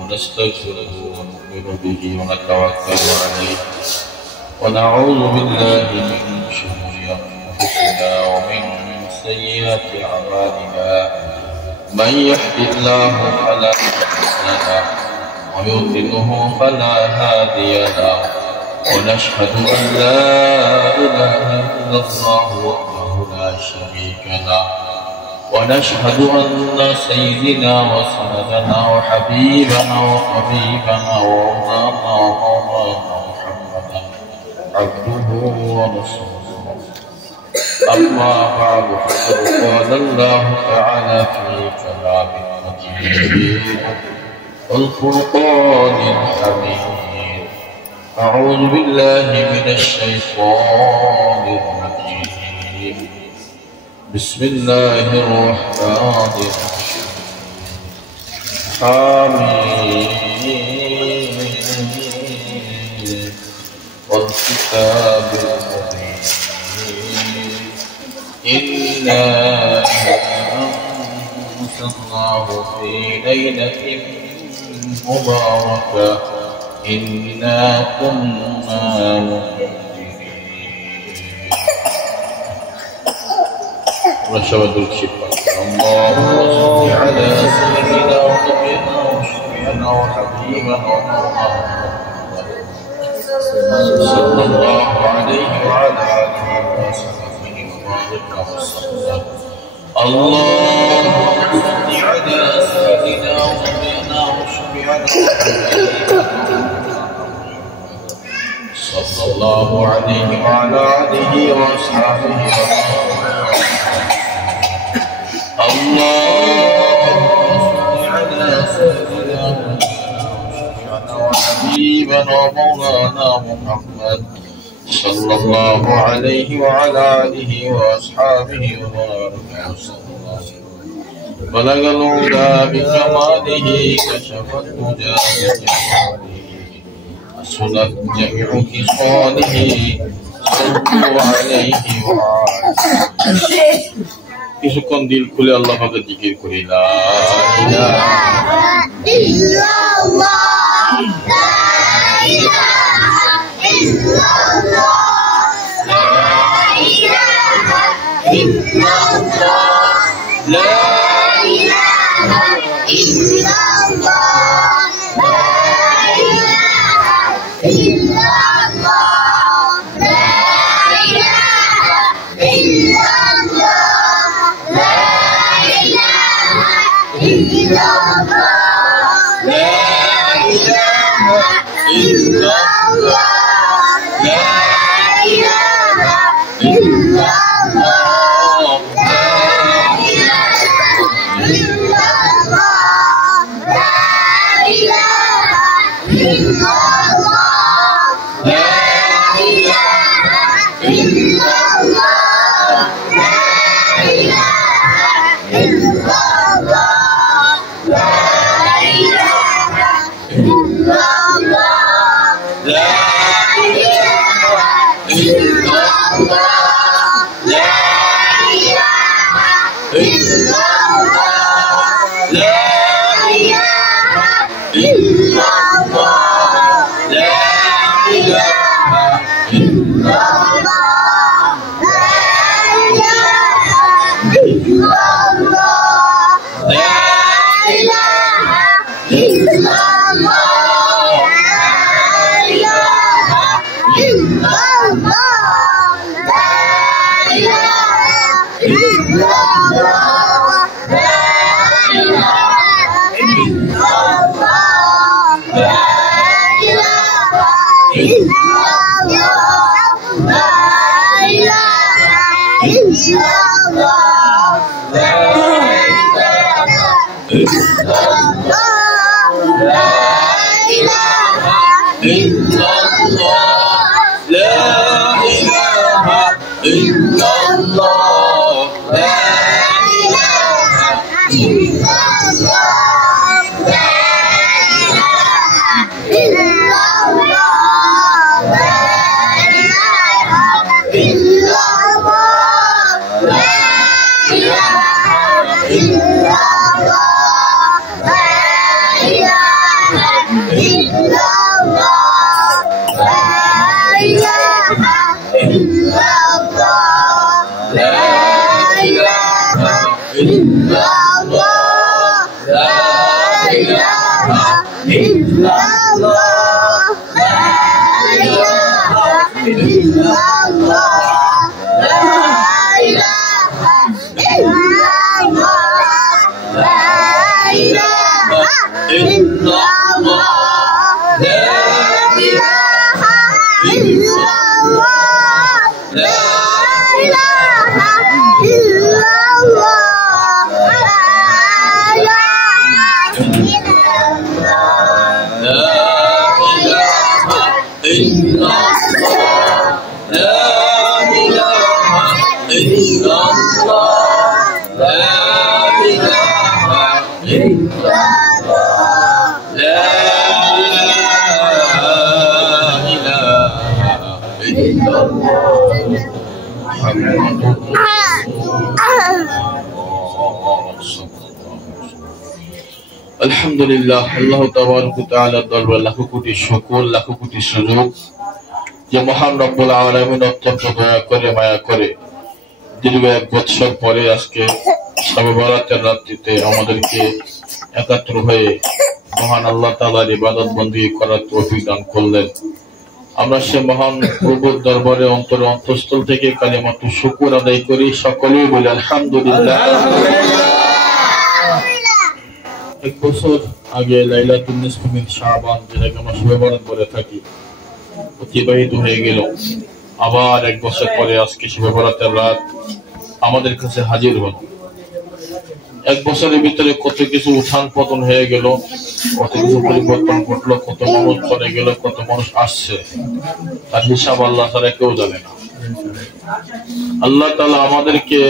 ونستغفره ونؤمن به ونتوكل عليه ونعوذ بالله من شرور أنفسنا ومن سيئات أعمالنا من يهد الله فلا مضل له ويضلله فلا هادي له ونشهد أن لا إله إلا الله وحده لا شريك له ونشهد أن سيدنا وسندنا وحبيبنا وطبيبنا ومولانا محمدا عبده ورسوله أما بعد فقد قال الله تعالى في كلامه المجيد والفرقان الحميد أعوذ بالله من الشيطان الرجيم بسم الله الرحمن الرحيم آمين والكتاب المبين إنا أنزلناه في ليلة مباركة إنا كنا منذرين ونشهد الشفاء اللهم صل على سيدنا ونبينا وشفيعنا وحبيبنا صلى الله عليه وعلى آله وصحبه وبارك وسلم اللهم صل على سيدنا ونبينا وشفيعنا صلى الله عليه وعلى آله وصحبه اللهم صل على سيدنا وحبيبنا ومولانا محمد صلى الله عليه وعلى آله وأصحابه وبارك وسلم بلغ الهدى بكماله كشف الهدى بجماله حسنت جميع خصاله صلوا عليه وعلى কিছুক্ষণ দিল খুলে আল্লাহ পাকের জিকির করি লা ইলাহা ইল্লাল্লাহ লা ইলাহা ইল্লাল্লাহ লা ইলাহা ইল্লাল্লাহ লা ইলাহা ইল্লাল্লাহ লা ইলাহা ইল্লাল্লাহ লা ইলাহা ইল্লাল্লাহ আলহামদুলিল্লাহ, আল্লাহ তাবারক ওয়া তাআলার দরবারে লাখো কোটি শুকর, লাখো কোটি সুযোগ যে মহান রব্বুল আলামিন অত্যন্ত দয়া করে মায়া করে দীর্ঘ 1 বছর পরে আজকে শবে বরাতের রাত্রিতে আমাদেরকে একাত্র হয়ে মহান আল্লাহ তাআলার ইবাদত বندگی করার তৌফিক দান করলেন। আমরা সে মহান প্রভুর দরবারে অন্তঃস্থল থেকে কালিমাতু শুকর আদায় করি, সকলেই বলি আলহামদুলিল্লাহ। 1 বছর আগে লাইলাতুন নিসফ মিন শাবান, যেটাকে আমরা শবে বরাত বলে থাকি, অতিবাহিত হয়ে গেল। আবার 1 বছর পরে আজকে শবে বরাতের রাত আমাদের কাছে হাজির হল। 1 বছরের ভিতরে কত কিছু উত্থান পতন হয়ে গেল, কত কিছু পরিবর্তন ঘটলো, কত মানুষ চলে গেল, কত মানুষ আসছে, তার হিসাব আল্লাহ ছাড়া কেউ জানে না। আল্লাহ তাআলা আমাদেরকে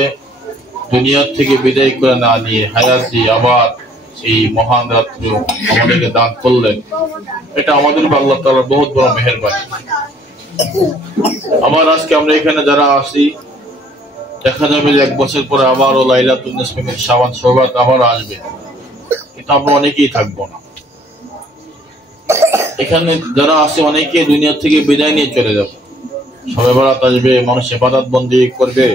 দুনিয়া থেকে বিদায় করে না নিয়ে হায়াত দিয়ে আবার এই মহান রাত্র আমাদেরকে দান করলেন, এটা আমাদের আল্লাহ তাআলার বহুত বড় মেহেরবানি। আবার আজকে আমরা এখানে যারা আসি, দেখা যাবে যে 1 বছর পরে আবারও লাইলাতুন নিসফ মিন শাবান শোভাত আবার আসবে, কিন্তু আমরা অনেকেই থাকবো না। এখানে যারা আছে অনেকে দুনিয়া থেকে বিদায় নিয়ে চলে যাবে। শবে বরাত আসবে, মানুষ ইবাদত বندگی করবে,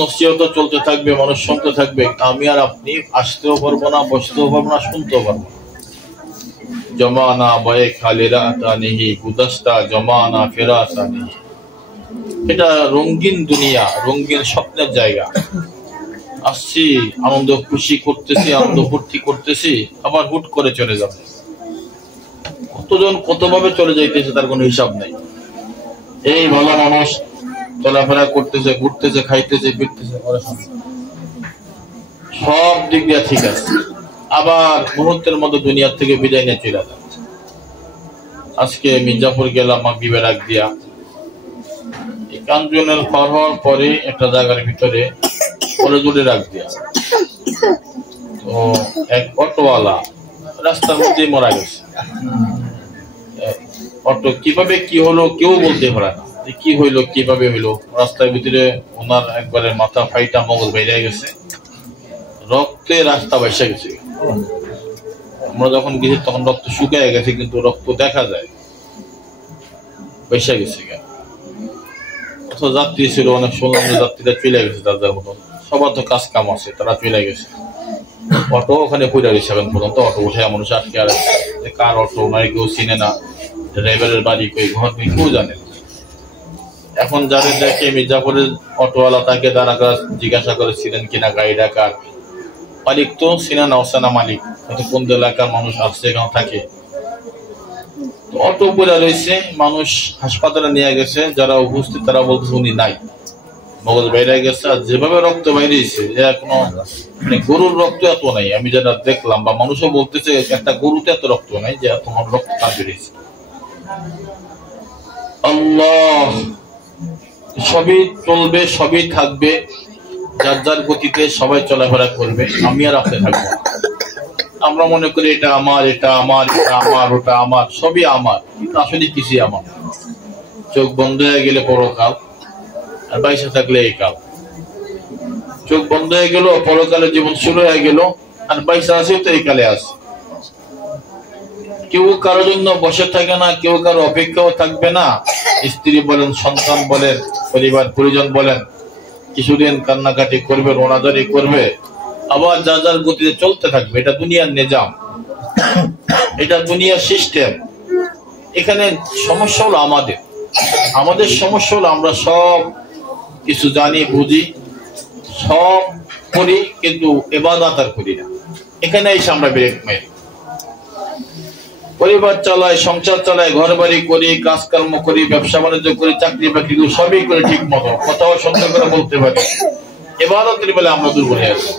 নসিহত চলতে থাকবে, মানুষ শুনতে থাকবে। আমি আর আপনি আসতেও পারবো না, বসতেও পারবো না, শুনতেও পারবো না। জমানা বয়ে খালি রাতানিহি গুদস্তা জমানা ফেরাতানিহি, এটা রঙিন দুনিয়া, রঙিন স্বপ্নের জায়গা। আসছি, আনন্দ খুশি করতেছি, আনন্দ ফুর্তি করতেছি, আবার হুট করে চলে যাবে। কতজন কতভাবে চলে যাইতেছে তার কোনো হিসাব নেই। এই ভালো মানুষ চলাফেরা করতেছে, ঘুরতেছে, খাইতেছে, ফিরতেছে, সব দিক দিয়ে ঠিক আছে, আবার মুহূর্তের মধ্যে দুনিয়া থেকে বিদায় নিয়ে চলে যাচ্ছে। আজকে মির্জাপুর গেলাম মাগরিবের আগ দিয়া, কাঞ্জনের পার হওয়ার পরে একটা জায়গার ভিতরে কলেজুড়ে রাখ দিয়া, তো এক অটোওয়ালা রাস্তার মধ্যে মারা গেছে। অটো কিভাবে কি হলো কেউ বলতে পারে না, কি হইলো কিভাবে হইলো। রাস্তার ভিতরে ওনার একবারে মাথা ফাইটা মগজ বেরিয়ে গেছে, রক্তে রাস্তা বাইসা গেছে। আমরা যখন গেছি তখন রক্ত শুকিয়ে গেছে, কিন্তু রক্ত দেখা যায়, বাইসা গেছে। যাত্রী ছিল অনেক, শুনলাম যে যাত্রীরা চলে গেছে তাদের মতন, সবার তো কাজ কাম আছে, তারা চলে গেছে। অটো ওখানে পড়ে গেছে এখন পর্যন্ত। অটো উঠে মানুষ আটকে আর কার অটো নয়, কেউ চিনে না, ড্রাইভারের বাড়ি কই, ঘর কই, কেউ জানে না। এখন যাদের দেখে মির্জাপুরের অটোওয়ালা তাকে দাঁড়া করে জিজ্ঞাসা করে ছিলেন কিনা গাড়িটা কার। মালিক তো চিনা না, অচেনা মালিক, হয়তো কোন এলাকার মানুষ আসছে, এখানে থাকে। অটো পড়ে রয়েছে, মানুষ হাসপাতালে নিয়ে গেছে, যারা উপস্থিত তারা বলতেছে উনি নাই, মগজ বাইরে গেছে। আর যেভাবে রক্ত বাইরেছে, কোনো মানে গরুর রক্ত এত নাই আমি যেটা দেখলাম, বা মানুষও বলতেছে একটা গরুতে এত রক্ত নাই যে তোমার রক্ত তা বেরিয়েছে। আল্লাহ, সবই চলবে, সবই থাকবে, যার যার গতিতে সবাই চলাফেরা করবে, আমি আর আপনি থাকবো। আমরা মনে করি এটা আমার, এটা আমার, এটা আমার, ওটা আমার, সবই আমার, কিন্তু আসলে কিছুই আমার। চোখ বন্ধ হয়ে গেলে পরকাল, আর বাইসে থাকলে এই কাল। চোখ বন্ধ হয়ে গেল, পরকালের জীবন শুরু হয়ে গেল, আর বাইসে আছে তো এই কালে আছে। কেউ কারোর জন্য বসে থাকে না, কেউ কারো অপেক্ষাও থাকবে না। স্ত্রী বলেন, সন্তান বলেন, পরিবার পরিজন বলেন, কিছুদিন কান্নাকাটি করবে, রোনাদারি করবে, আবার যার যার গতিতে চলতে থাকবে। এটা দুনিয়ার নিজাম, এটা দুনিয়ার সিস্টেম। এখানে সমস্যা হলো আমাদের সমস্যা হলো আমরা সব কিছু জানি, বুঝি, সব করি, কিন্তু ইবাদত আর করি না। এখানে এসে আমরা ব্রেক মারি। পরিবার চালাই, সংসার চালাই, ঘর বাড়ি করি, কাজকর্ম করি, ব্যবসা বাণিজ্য করি, চাকরি বাকরি করি, সবই করে ঠিক মতো, কথাও সুন্দর করে বলতে পারি। ইবাদতের বেলা আমরা দুর্বল হয়ে আছি।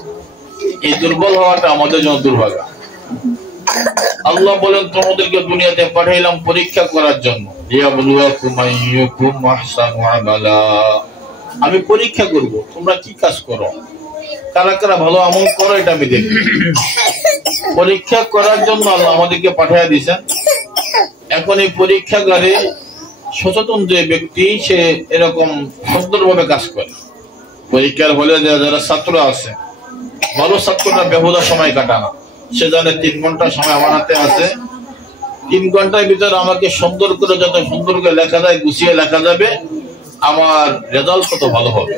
এই দুর্বল হওয়াটা আমাদের জন্য দুর্ভাগ্য। আল্লাহ বলেন, তোমাদেরকে দুনিয়াতে পাঠাইলাম পরীক্ষা করার জন্য। আমি পরীক্ষা করব তোমরা কি কাজ করো, কারা কারা ভালো আমল করো, এটা আমি দেখি। পরীক্ষা করার জন্য আল্লাহ আমাদেরকে পাঠিয়ে দিয়েছেন। এখন এই পরীক্ষাগারে সচেতন যে ব্যক্তি, সে এরকম সুন্দরভাবে কাজ করে। পরীক্ষার হলে যারা ছাত্র আছে, ভালো ছাত্ররা বেহুদা সময় কাটানো, সে জানে 3 ঘন্টা সময় আমার হাতে আছে। 3 ঘন্টার ভিতরে আমাকে সুন্দর করে, যত সুন্দর করে লেখা যায়, গুছিয়ে লেখা যাবে, আমার রেজাল্ট তত ভালো হবে।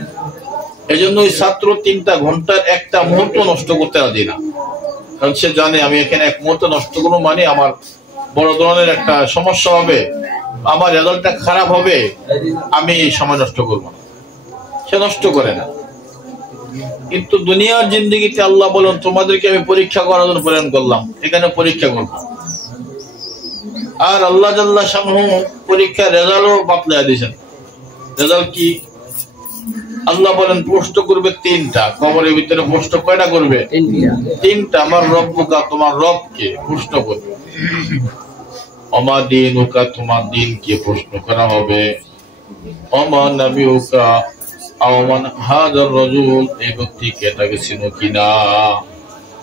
এই জন্য ওই ছাত্র 3টা ঘন্টার একটা মুহূর্ত নষ্ট করতে রাজি না। কারণ সে জানে আমি এখানে 1 মুহূর্ত নষ্ট করবো মানে আমার বড় ধরনের একটা সমস্যা হবে, আমার রেজাল্টটা খারাপ হবে, আমি সময় নষ্ট করবো না। সে নষ্ট করে না। কিন্তু দুনিয়ার জিন্দেগিতে আল্লাহ বলেন, তোমাদেরকে আমি পরীক্ষা করার জন্য প্রেরণ করলাম, এখানে পরীক্ষা করব। আর আল্লাহ জাল্লা শানহু পরীক্ষার রেজাল্টও বাতলায়া দিয়েছেন। রেজাল্ট কি? আল্লাহ বলেন, প্রশ্ন করবে 3টা। কবরের ভিতরে প্রশ্ন কয়টা করবে? 3টা। আমার রব্বুকা, তোমার রবকে প্রশ্ন করবে। অমা দীনুকা, তোমার দিনকে প্রশ্ন করা হবে। অমা নবিউকা আওমান হাযার রাজুল, এই ব্যক্তিকে তাকে চিনো কিনা।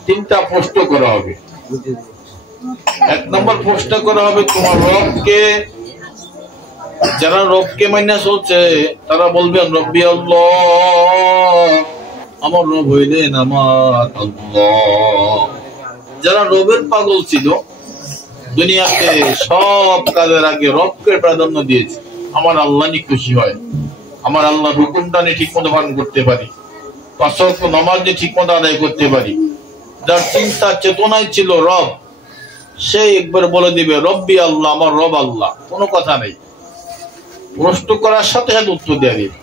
3টা প্রশ্ন করা হবে। 1 নম্বর প্রশ্ন করা হবে তোমার রবকে। যারা রবকে মাইনা চলছে তারা বলবেন রব্বি আল্লাহ, আমার রব হইলেন আমার আল্লাহ। যারা রবের পাগল ছিল, দুনিয়াতে সব কাজের আগে রবকে প্রাধান্য দিয়েছে। আমার আল্লাহ নি খুশি হয়, আমার আল্লাহ হুকুমটা নিয়ে ঠিক মতো পালন করতে পারি, 5 ওয়াক্ত নামাজ নিয়ে ঠিক মতো আদায় করতে পারি। যার চিন্তা চেতনায় ছিল রব, সে একবার বলে দিবে রব্বি আল্লাহ, আমার রব আল্লাহ, কোনো কথা নেই। প্রশ্ন করার সাথে সাথে উত্তর দেওয়া দিবে।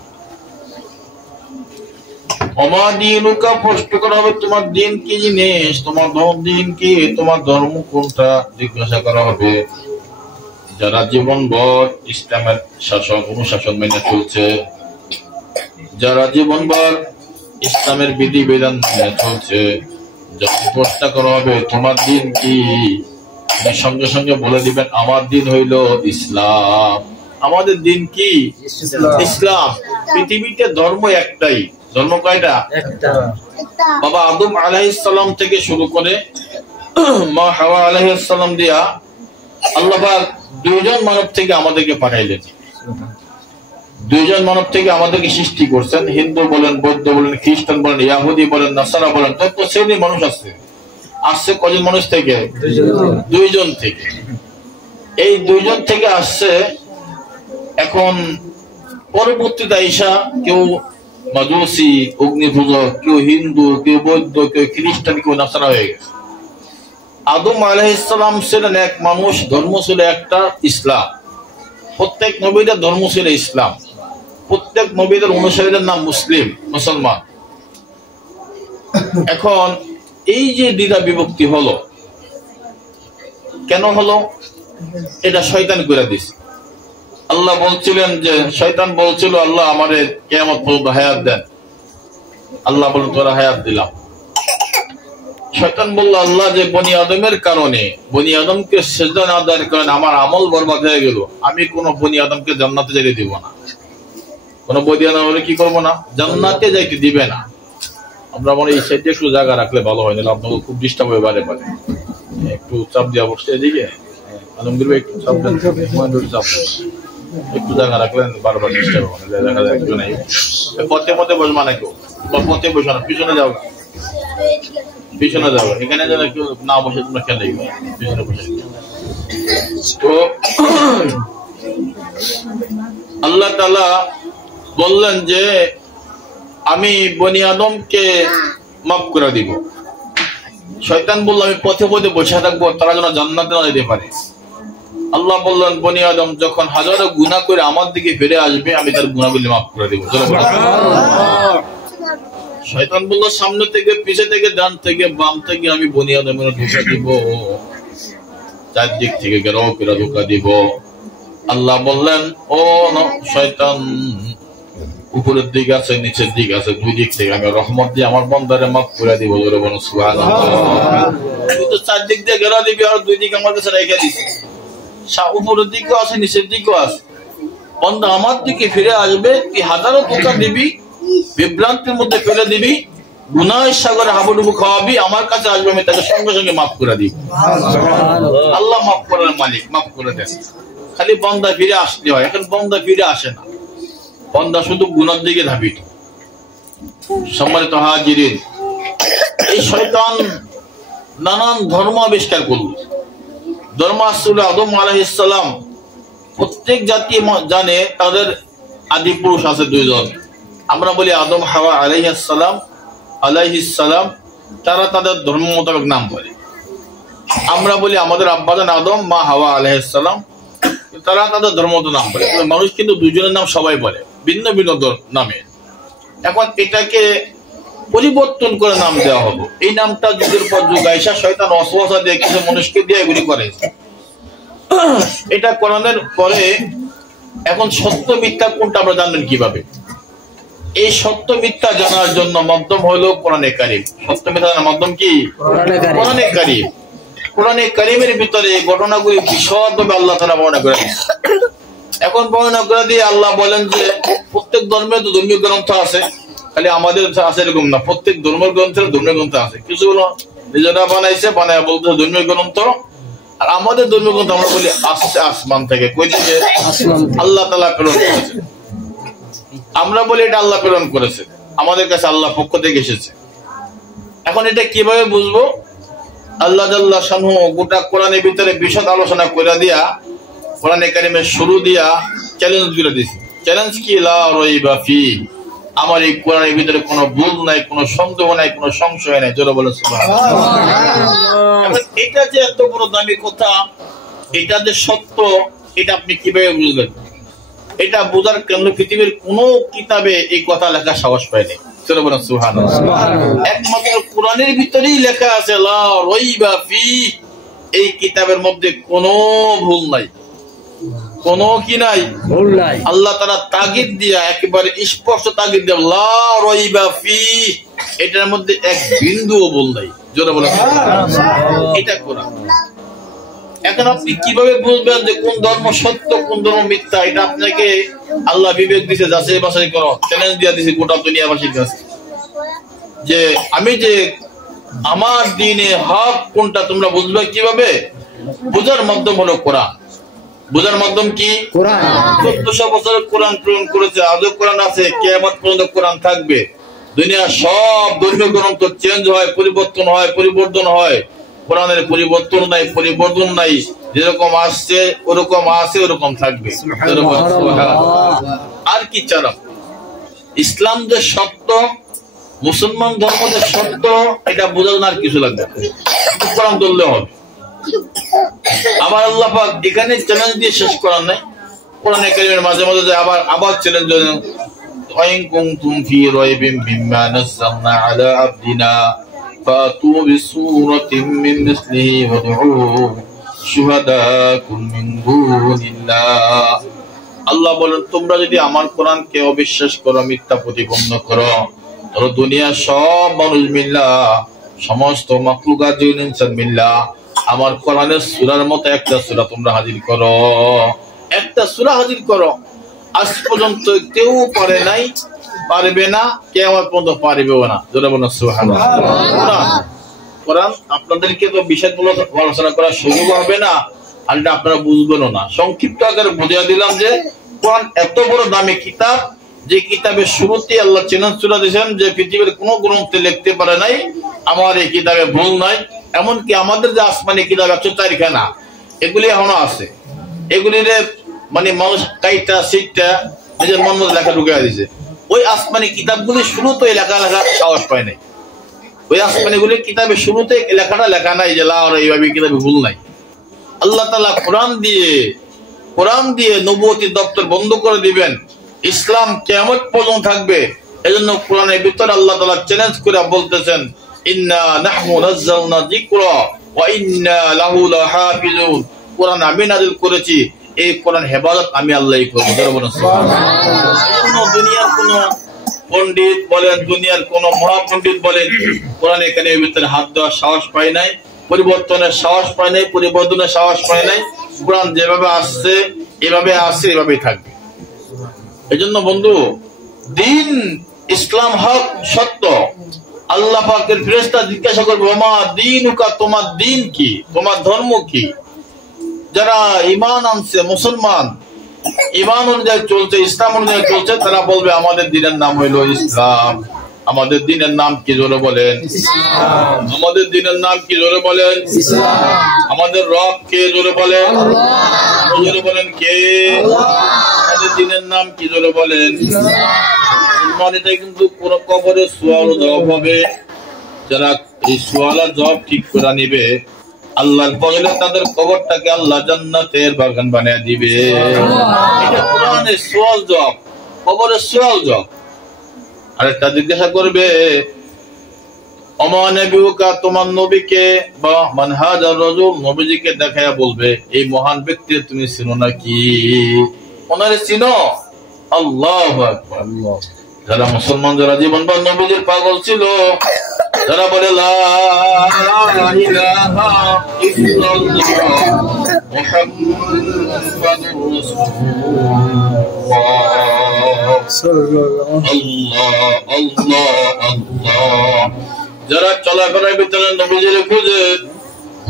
অমা দীনুকা, প্রশ্ন করা হবে তোমার দিন কি জিনিস, তোমার দিন কি, তোমার ধর্ম কোনটা, জিজ্ঞাসা করা হবে। যারা জীবনভর ইসলামের শাসন অনুশাসন মেনে চলছে, যারা জীবনভর ইসলামের বিধি বিধান মেনে চলছে, যখন প্রশ্ন করা হবে তোমার দিন কি, সঙ্গে সঙ্গে বলে দিবেন আমার দিন হইল ইসলাম। আমাদের দিন কি? ইসলাম। পৃথিবীতে ধর্ম একটাই। ধর্ম কয়টা? বাবা আদম আলাইহিস সালাম থেকে শুরু করে মা হাওয়া আলাইহিস সালাম দিয়া আল্লাহ পাক 2 জন মানব থেকে আমাদেরকে পাঠাইলেন। 2 জন মানব থেকে আমাদেরকে সৃষ্টি করছেন। হিন্দু বলেন, বৌদ্ধ বলেন, খ্রিস্টান বলেন, ইহুদি বলেন, নাসারা বলেন, তত শ্রেণীর মানুষ আসছে কজন মানুষ থেকে? 2 জন থেকে। এই 2 জন থেকে আসছে। এখন পরবর্তীতে আইসা কেউ মাজুসি, অগ্নিপূজক, কেউ হিন্দু, কেউ বৌদ্ধ, কেউ খ্রিস্টান, কেউ নাসারা হয়ে গেছে। আদম আলাইহিস সালাম ছিলেন এক মানুষ, ধর্ম ছিল একটা, ইসলাম। প্রত্যেক নবীদের ধর্ম ছিল ইসলাম। প্রত্যেক নবীদের অনুসারীদের নাম মুসলিম, মুসলমান। এখন এই যে দ্বিধা বিভক্তি হলো, কেন হলো? এটা শয়তান করে দিছে। আল্লাহ বলছিলেন যে, শয়তান বলছিল আল্লাহ আমাদের কিয়ামত পর্যন্ত হায়াত দেন। আল্লাহ বলেন তোরা হায়াত দিলাম। শয়তান বলল আল্লাহ যে বনি আদমের কারণে, বনি আদমকে সিজদা না দেওয়ার কারণে আমার আমল বরবাদ হয়ে গেল, আমি কোন বনি আদমকে জান্নাতে যেতে দিব না। কোন বনি আদম হলে কি করবো না? জান্নাতে যাইতে দিবে না। আমরা মনে এই সাইডে একটু জায়গা রাখলে ভালো হয়, না আপনাকে খুব ডিস্টার্ব হয়ে পারে। একটু চাপ দেওয়া বসছে এদিকে, আলমগীর একটু চাপ দেন, একটু জায়গা রাখলেন বারবার ডিস্টার্ব হবে। দেখা যায় একটু নাই, পথে পথে বসবা না, কেউ পথে বসবা না, পিছনে যাও। পিছনে যাবো, এখানে যেন কেউ না বসে তোমরা খেলে পিছনে বসে। তো আল্লাহ তাআলা বললেন যে আমি বনি আদমকে মাফ করে দিব। শয়তান বলল আমি পথে পথে বসে থাকবো, তারা যেন জান্নাতে না যেতে পারে। আল্লাহ বললেন বনি আদম যখন হাজারো গুনাহ করে আমার দিকে ফিরে আসবে আমি তার গুনাহগুলি মাফ করে দেব। শয়তান বলল সামনে থেকে পিছে থেকে ডান থেকে বাম থেকে আমি বনি আদমের ধোঁকা দিব, চারদিক থেকে ঘেরাও করে ধোঁকা দিব। আল্লাহ বললেন ও শয়তান, উপরের দিক আছে নিচের দিক আছে, দুই দিক থেকে আমি রহমত দিয়ে আমার বান্দারে মাফ করে দিব। তুই তো চারদিক দিয়ে ঘেরা দিবি আর দুই দিক আমার কাছে রেখে দিবি, উপরের দিকেও আছে নিচের দিকেও আছে। বান্দা আমার দিকে ফিরে আসবে, তুই হাজারো ধোঁকা দিবি, বিভ্রান্তির মধ্যে ফেলে দিবি, গুনাহের সাগরে হাবুডুবু খাওয়াবি, আমার কাছে আসবে আমি তাকে সঙ্গে সঙ্গে মাফ করে দিব। আল্লাহ মাফ করার মালিক, মাফ করে দেন। খালি বান্দা ফিরে আসতে হয়, এখন বান্দা ফিরে আসে না, বান্দা শুধু গুনার দিকে ধাবিত। সম্মানিত হাজিরিন, এই শয়তান নানান ধর্ম আবিষ্কার করল। ধর্ম আসলে আদম আলাইহিস সালাম, প্রত্যেক জাতি জানে তাদের আদি পুরুষ আছে দুইজন। আমরা বলি আদম হাওয়া আলাইহিস সালাম, তারা তাদের ধর্ম মোতাবেক নাম বলে। আমরা বলি আমাদের আব্বাজান আদম, মা হাওয়া আলাইহিস সালাম, তারা তাদের ধর্ম মতো নাম বলে। মানুষ কিন্তু দুজনের নাম সবাই বলে, ভিন্ন ভিন্ন নামে। এখন এটাকে পরিবর্তন করে নাম দেওয়া হলো। এই নামটা যুগের পর যুগ আইসা শয়তান ওয়াসওয়াসা দিয়ে কিছু মানুষকে দিয়ে এগুলি করে। এটা কোরআনের পরে এখন সত্য মিথ্যা কোনটা আমরা জানবেন কিভাবে? এই সত্য মিথ্যা জানার জন্য মাধ্যম হলো কোরআনে কারীম। সত্য মিথ্যা জানার মাধ্যম কি? কোরআনে কারীম। কোরআনে কারীমের ভিতরে ঘটনাগুলি বিশদভাবে আল্লাহ তাআলা বর্ণনা করে দিয়েছেন। এখন বর্ণনা করে দিয়ে আল্লাহ বলেন যে প্রত্যেক ধর্মের তো ধর্মীয় গ্রন্থ আছে, খালি আমাদের আছে এরকম না। প্রত্যেক ধর্মের গ্রন্থের ধর্মীয় গ্রন্থ আছে, কিছুগুলো নিজেরা বানাইছে, বানায় বলতে ধর্মীয় গ্রন্থ। আর আমাদের ধর্মীয় গ্রন্থ আমরা বলি আসছে আসমান থেকে, কই থেকে? আল্লাহ তাআলা প্রেরণ করেছে। আমরা বলি এটা আল্লাহ প্রেরণ করেছে, আমাদের কাছে আল্লাহ পক্ষ থেকে এসেছে। এখন এটা কিভাবে বুঝবো? আল্লাহ জাল্লা শানহু গোটা কোরআনের ভিতরে বিশদ আলোচনা করে দিয়া কোরআনে কারীমের শুরু দিয়া চ্যালেঞ্জ করে দিয়েছে। চ্যালেঞ্জ কি? লা রাইবা ফি, আমার এই কোরআনের ভিতরে কোনো ভুল নাই, কোনো সন্দেহ নাই, কোনো সংশয় নাই। জোরে বলেন সুবহানাল্লাহ। এটা যে এত বড় দামি কথা, এটা যে সত্য, এটা আপনি কিভাবে বুঝলেন? এটা বোঝার কেন পৃথিবীর কোন কিতাবে এই কথা লেখা সাহস পায়নি। জোরে বলেন সুবহানাল্লাহ। একমাত্র কোরআনের ভিতরেই লেখা আছে লা রাইবা ফি, এই কিতাবের মধ্যে কোনো ভুল নাই, কোনো কি নাই? ভুল নাই। আল্লাহ তাআলা তাগিদ দিয়া একেবারে স্পষ্ট তাগিদ দেন লা রাইবা ফি, এটার মধ্যে এক বিন্দুও ভুল নাই। জোরে বলেন এটা কোরআন। এখন আপনি কিভাবে বুঝবেন যে কোন ধর্ম সত্য কোন ধর্ম মিথ্যা? এটা আপনাকে আল্লাহ বিবেক দিছে, যাচাই বাছাই করো, চ্যালেঞ্জ দিয়ে দিছে গোটা দুনিয়াবাসীর কাছে যে আমি যে আমার দ্বীনে হক কোনটা তোমরা বুঝবে কিভাবে? বুঝার মাধ্যম হলো কোরআন। বুঝার মাধ্যম কি? কোরআন। 1400 বছর কোরআন প্রেরণ করেছে, আজও কোরআন আছে, কিয়ামত পর্যন্ত কোরআন থাকবে। দুনিয়ার সব ধর্মীয় গ্রন্থ চেঞ্জ হয়, পরিবর্তন হয়, পরিবর্তন হয়। কোরআনের পরিবর্তন নাই, পরিবর্তন নাই, যেরকম আসছে ওরকম আছে, ওরকম থাকবে। আর কি চারা? ইসলাম যে সত্য, মুসলমান ধর্ম যে সত্য, এটা বোঝার আর কিছু লাগবে, কোরআন ধরলে হবে। আবার আল্লাহ পাক এখানে চ্যালেঞ্জ দিয়ে শেষ করার নাই, কোরআনে কারীমের মাঝে মাঝে আবার চ্যালেঞ্জ দেন, ওয়াইন কুনতুম ফি রাইবিন মিম্মা নাযালনা আলা আবদিনা ফাতু বিসূরাতিন মিন মিসলিহি ওয়াদউ শুহাদাকুম মিন দুনিল্লাহ। আল্লাহ বলেন তোমরা যদি আমার কোরআনকে অবিশ্বাস করো, মিথ্যা প্রতিপন্ন করো, তাহলে দুনিয়ার সব মানুষ মিল্লা, সমস্ত মাখলুকাত ইনসান মিল্লা, আমার কোরআনের সূরার মতো একটা সূরা তোমরা হাজির করো, একটা সূরা হাজির করো। আজ পর্যন্ত কেউ পারে নাই, পারবে না, কিয়ামত পর্যন্ত পারবেও না। জোরে বলুন সুবহানাল্লাহ। কোরআন আপনাদেরকে তো বিষয়গুলো আলোচনা করার সুযোগ হবে না, আর এটা আপনারা বুঝবেনও না। সংক্ষিপ্ত আকারে বুঝিয়ে দিলাম যে কোরআন এত বড় দামি কিতাব যে কিতাবের শুরুতে আল্লাহ চ্যালেঞ্জ করে দিয়েছেন যে পৃথিবীর কোন গ্রন্থে লিখতে পারে নাই আমার এই কিতাবে ভুল নাই। এমনকি আমাদের যে আসমানি কিতাব 104খানা এগুলি এখনো আছে, এগুলির মানে মানুষ কাইটা সিটটা নিজের মন মতো লেখা ঢুকিয়ে দিয়েছে। ওই আসমানি কিতাবগুলি শুরুতে লেখা সাহস পায় নাই। ওই আসমানিগুলি কিতাবের শুরুতে লেখাটা লেখা নাই যে এইভাবে কিতাবে ভুল নাই। আল্লাহ তাআলা কোরআন দিয়ে নবুয়তের দপ্তর বন্ধ করে দিবেন, ইসলাম কিয়ামত পর্যন্ত থাকবে। এজন্য কোরআনের ভিতরে আল্লাহ তাআলা চ্যালেঞ্জ করে বলতেছেন ইন্না নাহনু নাযালনা যিকরা ওয়া ইন্না লাহু লাহাফিজুন। কোরআন আমি নাযিল করেছি, এই কোরআন হেফাজত আমি আল্লাহই করব। সুবহানাল্লাহ। দুনিয়ার কোন পণ্ডিত বলেন, দুনিয়ার কোন মহাপণ্ডিত বলেন, কোরআন এখানে ভিতরে হাত দেওয়ার সাহস পায় নাই, পরিবর্তনের সাহস পায় নাই, পরিবর্তনের সাহস পায় নাই। কোরআন যেভাবে আসছে এভাবে আসছে, এভাবেই থাকবে। এজন্য বন্ধু, দিন ইসলাম হক সত্য। আল্লাহ পাকের ফেরেশতা জিজ্ঞাসা করবে ওমা দীনুকা, তোমার দিন কি, তোমার ধর্ম কি? যারা ঈমান আনছে, মুসলমান ঈমান অনুযায়ী চলছে, ইসলাম অনুযায়ী চলছে, তারা বলবে আমাদের দিনের নাম হইলো ইসলাম। আমাদের দিনের নাম কি জোরে বলেন? আমাদের দিনের নাম কি জোরে বলেন? আমাদের রব কে জোরে বলেন? জোরে বলেন কে? আমাদের দিনের নাম কি জোরে বলেন? এটা কিন্তু কোন কবরে সওয়াল জবাব হবে। যারা এই সওয়াল জবাব ঠিক করে নিবে, আল্লাহর বদলে তাদের কবরটাকে আল্লাহ জান্নাতের বাগান বানিয়ে দিবে। এটা কোরআনের সওয়াল জবাব, কবরের সওয়াল জবাব। আরেকটা জিজ্ঞাসা করবে ওমা নবিয়ুকা, তোমার নবীকে বা মান হাযার রাজুল, নবীজিকে দেখায়া বলবে এই মহান ব্যক্তি তুমি চিনো নাকি? ওনারে চিনো? আল্লাহু আকবার। যারা মুসলমান, যারা জীবনভর নবীজির পাগল ছিল, যারা বলে লা ইলাহা ইল্লাল্লাহ মুহাম্মাদুর রাসূলুল্লাহ, আল্লাহ আল্লাহ আল্লাহ, যারা চলাফেরার ভিতরে নবীজির খুঁজে,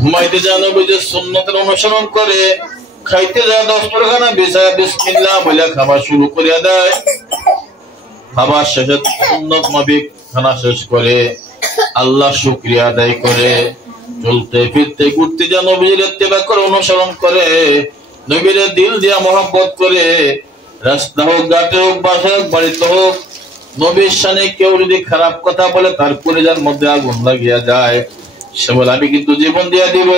ঘুমাইতে যায় নবীজির সুন্নতের অনুসরণ করে, খাইতে যায় দস্তরখানা বিছায়া বিসমিল্লাহ বলে খাবার শুরু করে দেয়, খাবার শেষে সুন্নত মাফিক খানা শেষ করে আল্লাহ শুকরিয়া আদায় করে, চলতে ফিরতে ঘুরতে যা নবীর ইত্তেবা করে, অনুসরণ করে, নবীর দিল দিয়া মহব্বত করে, রাস্তা হোক, ঘাটে হোক, বাসায় হোক, বাড়িতে হোক, নবীর শানে কেউ যদি খারাপ কথা বলে তার কলিজার মধ্যে আগুন লাগিয়া যায়। সে বলে আমি কিন্তু জীবন দিয়া দিব,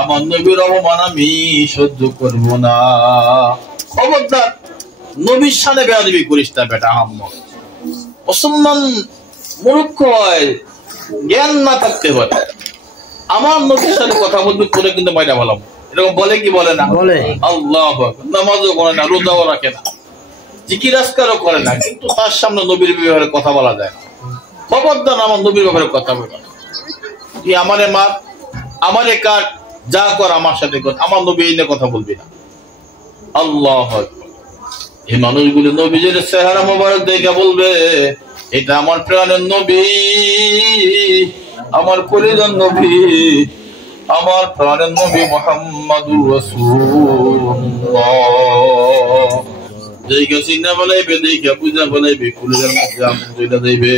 আমার নবীর অপমান আমি সহ্য করব না। খবরদার নবীর শানে বেয়াদবি করিস না বেটা আহম্মদ। মুসলমান মূর্খ হয়, জ্ঞান না থাকতে পারে। আমার নবীর সাথে কথা বলবি তোরে কিন্তু মাইরা ভালাম, এরকম বলে কি বলে না? আল্লাহু আকবার। নামাজও করে না, রোজাও রাখে না, জিকির আজকারও করে না, কিন্তু তার সামনে নবীর ব্যাপারে কথা বলা যায় না। খবরদার আমার নবীর ব্যাপারে কথা বলবে না। তুই আমারে মার, আমারে কাট, যা কর আমার সাথে কর, আমার নবী এই নিয়ে কথা বলবি না। আল্লাহু আকবার। এই মানুষগুলো নবীজির চেহারা মোবারক দেখে বলবে এটা আমার প্রাণের নবী, আমার কলিজার নবী, আমার প্রাণের নবী মুহাম্মাদুর রাসূলুল্লাহ। দেখে চিন্তা বলাইবে, দেখে পূজা বলাইবে, কলিজার মধ্যে আগুন জ্বলে যাইবে।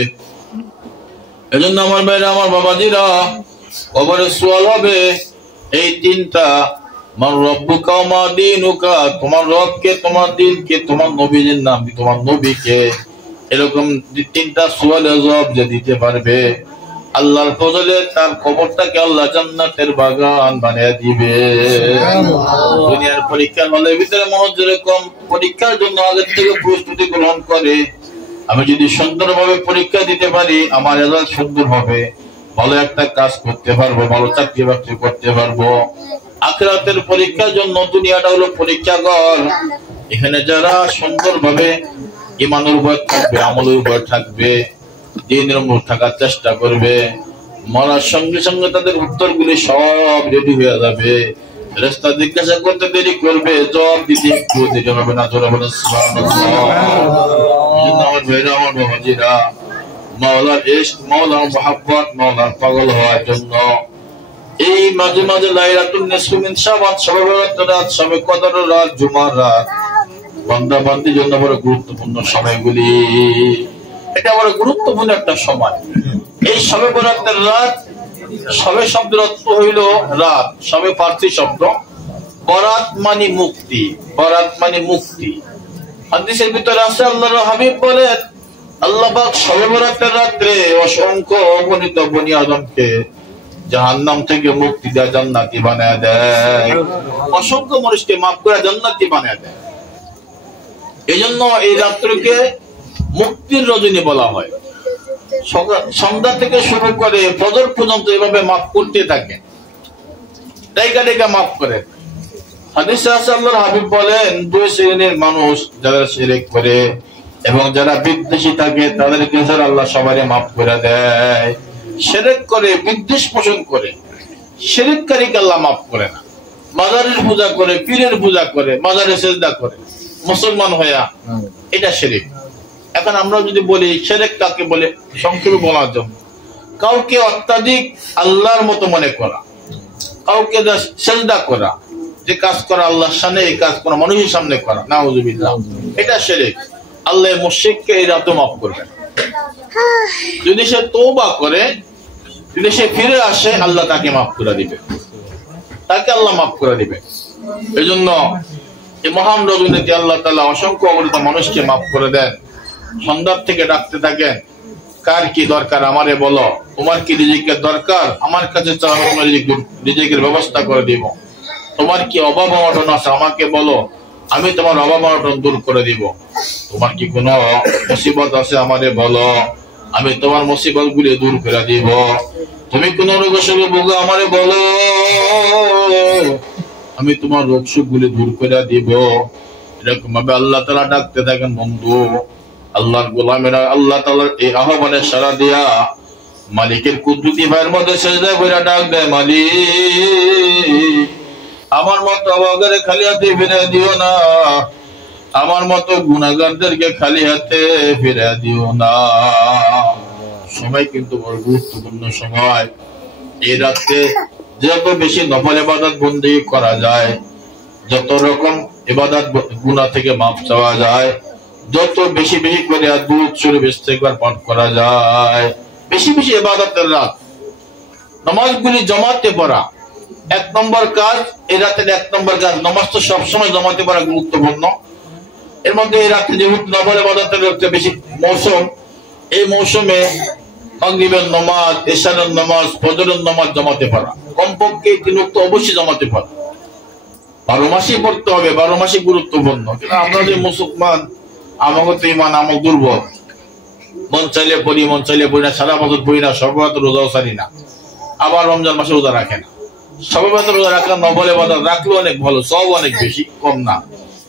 এজন্য আমার ভাইরা, আমার বাবাজিরা, কবরে সওয়াল হবে এই তিনটা, মান রব্বুকা ওয়া মা দীনুকা, তোমার রব কে, তোমার দিন কে, তোমার নবীর নাম কি, তোমার নবী কে। এরকম তিনটা সওয়ালের জবাব যে দিতে পারবে, আল্লাহর ফজলে তার কবরটাকে আল্লাহ জান্নাতের বাগান বানিয়ে দিবে। দুনিয়ার পরীক্ষার হলের ভিতরে মানুষ যেরকম পরীক্ষার জন্য আগে থেকে প্রস্তুতি গ্রহণ করে, আমি যদি সুন্দরভাবে পরীক্ষা দিতে পারি আমার রেজাল্ট সুন্দর হবে, ভালো একটা কাজ করতে পারবো, ভালো চাকরি বাকরি করতে পারবো। আখিরাতের পরীক্ষার জন্য দুনিয়াটা হলো পরীক্ষাঘর। এখানে যারা সুন্দরভাবে ঈমানের উপর থাকবে, আমলের উপর থাকবে, দ্বীনের উপর থাকার চেষ্টা করবে, মরার সঙ্গে সঙ্গে তাদের উত্তরগুলি সব রেডি হয়ে যাবে। ফেরেশতা জিজ্ঞাসা করতে দেরি করবে, জবাব দিতে একটু দেরি হবে না। জোরে বলেন সুবহানাল্লাহ। আমার ভাইরা, আমার বাবাজিরা, মাওলার ইশক, মাওলার মুহাব্বত, মাওলার পাগল হওয়ার জন্য এই মাঝে মাঝে লাইলাতুল নিসফ মিন শাবান, শবে বরাত রাত, শবে কদরের রাত, জুমার রাত, বান্দা বান্দির জন্য বড় গুরুত্বপূর্ণ সময়গুলি। এটা বড় গুরুত্বপূর্ণ একটা সময়। এই শবে বরাতের রাত, শবে শব্দের অর্থ হইল রাত, শবে ফার্সি শব্দ, বরাত মানে মুক্তি, বরাত মানে মুক্তি। হাদিসের ভিতরে আছে আল্লাহর হাবিব বলেন, আল্লাহ পাক শবে বরাতের রাত্রে অসংখ্য অগণিত বনি আদমকে জাহান্নাম থেকে মুক্তি দেয়, জান্নাতি বানায় দেয়, অসংখ্য মানুষকে মাফ করে জান্নাতি বানায় দেয়। এই জন্য এই রাত্রিকে মুক্তির রজনী বলা হয়। সন্ধ্যা থেকে শুরু করে ফজর পর্যন্ত এভাবে মাফ করতে থাকে, ডাইকা ডাইকা মাফ করে। হাদিসে আছে আল্লাহর হাবিব বলেন, দুই শ্রেণীর মানুষ, যারা শিরক করে এবং যারা বিদ্বেষী থাকে, তাদেরকে আল্লাহ সবারই মাফ করে দেয়। শিরক করে, বিদ্বেষ পোষণ করে, শিরককারীকে আল্লাহ মাফ করে না। মাজারের পূজা করে, পীরের পূজা করে, মাজারে সেজদা করে মুসলমান হইয়া, এটা শিরক। এখন আমরা যদি বলি শিরক কাকে বলে, সংক্ষেপে বলার জন্য, কাউকে অত্যাধিক আল্লাহর মতো মনে করা, কাউকে সেজদা করা, যে কাজ করা আল্লাহর সামনে, এই কাজ কোন মানুষের সামনে করা, নাউযুবিল্লাহ, এটা শিরক। আল্লাহ মুশরিককে এই রাতে মাফ করবেন। যদি সে তওবা করে, যদি সে ফিরে আসে, আল্লাহ তাকে মাফ করে দিবে, তাকে আল্লাহ মাফ করে দিবে। এই জন্য এই মহান রজনীতে আল্লাহ তাআলা অসংখ্য অগণিত মানুষকে মাফ করে দেন। সন্ধ্যার থেকে ডাকতে থাকেন, কার কি দরকার আমারে বলো, তোমার কি রিজিকের দরকার, আমার কাছে চাও, আমি রিজিকের ব্যবস্থা করে দিব। তোমার কি অভাব অনটন আছে, আমাকে বলো, আমি তোমার অভাব অনটন দূর করে দিব। তোমার কি কোনো মুসিবত আছে, আমারে বলো, আমি তোমার মুসিবত গুলি দূর করে দিব। তুমি কোন রোগ অসুখে ভোগো, আমারে বলো, আমি তোমার রোগ সুখ গুলি দূর করে দিব। এরকম ভাবে আল্লাহ তাআলা ডাকতে থাকেন। বন্ধু, আল্লাহর গোলামেরা আল্লাহ তাআলার এই আহ্বানে সাড়া দিয়া মালিকের কুদরতি ভাইয়ের মধ্যে সেজদা কইরা ডাক দেয়, মালিক আমার মতো অভাগীদের খালি হাতে ফিরে দিও না, আমার মতো গুনাহগারদেরকে খালি হাতে ফিরে দিও না। সময় কিন্তু বড় গুরুত্বপূর্ণ সময়। এই রাতে যত বেশি নফল ইবাদত বন্দেগী করা যায়, যত রকম ইবাদত গুনাহ থেকে মাফ চাওয়া যায়, যত বেশি বেশি করে দুরূদ শরীফ ইস্তেগফার পাঠ করা যায়, বেশি বেশি ইবাদতের রাত। নামাজগুলি জমাতে পড়া এক নম্বর কাজ, এই রাতের এক নম্বর কাজ। নামাজ তো সবসময় জমাতে পড়া গুরুত্বপূর্ণ। এর মধ্যে এই রাতে যেহেতু নফল ইবাদতের বেশি মৌসুম, এই মৌসুমে মাগরিবের নামাজ, ইশারের নামাজ, ফজরের নামাজ জমাতে পারা, কমপক্ষে 3 ওয়াক্ত অবশ্যই জমাতে পারা। 12 মাসই পড়তে হবে, 12 মাসই গুরুত্বপূর্ণ। কিন্তু আমরা যে মুসলমান, আমাকে তো ইমান আমল দুর্বল, মন চাইলে পড়ি, মন চাইলে পড়ি না, সারা বছর পড়ি না, সর্বরাত রোজাও ছাড়ি না, আবার রমজান মাসে রোজা রাখে না। সর্বরাত রোজা রাখলে নফল ইবাদত রাখলে অনেক ভালো, সব অনেক বেশি, কম না।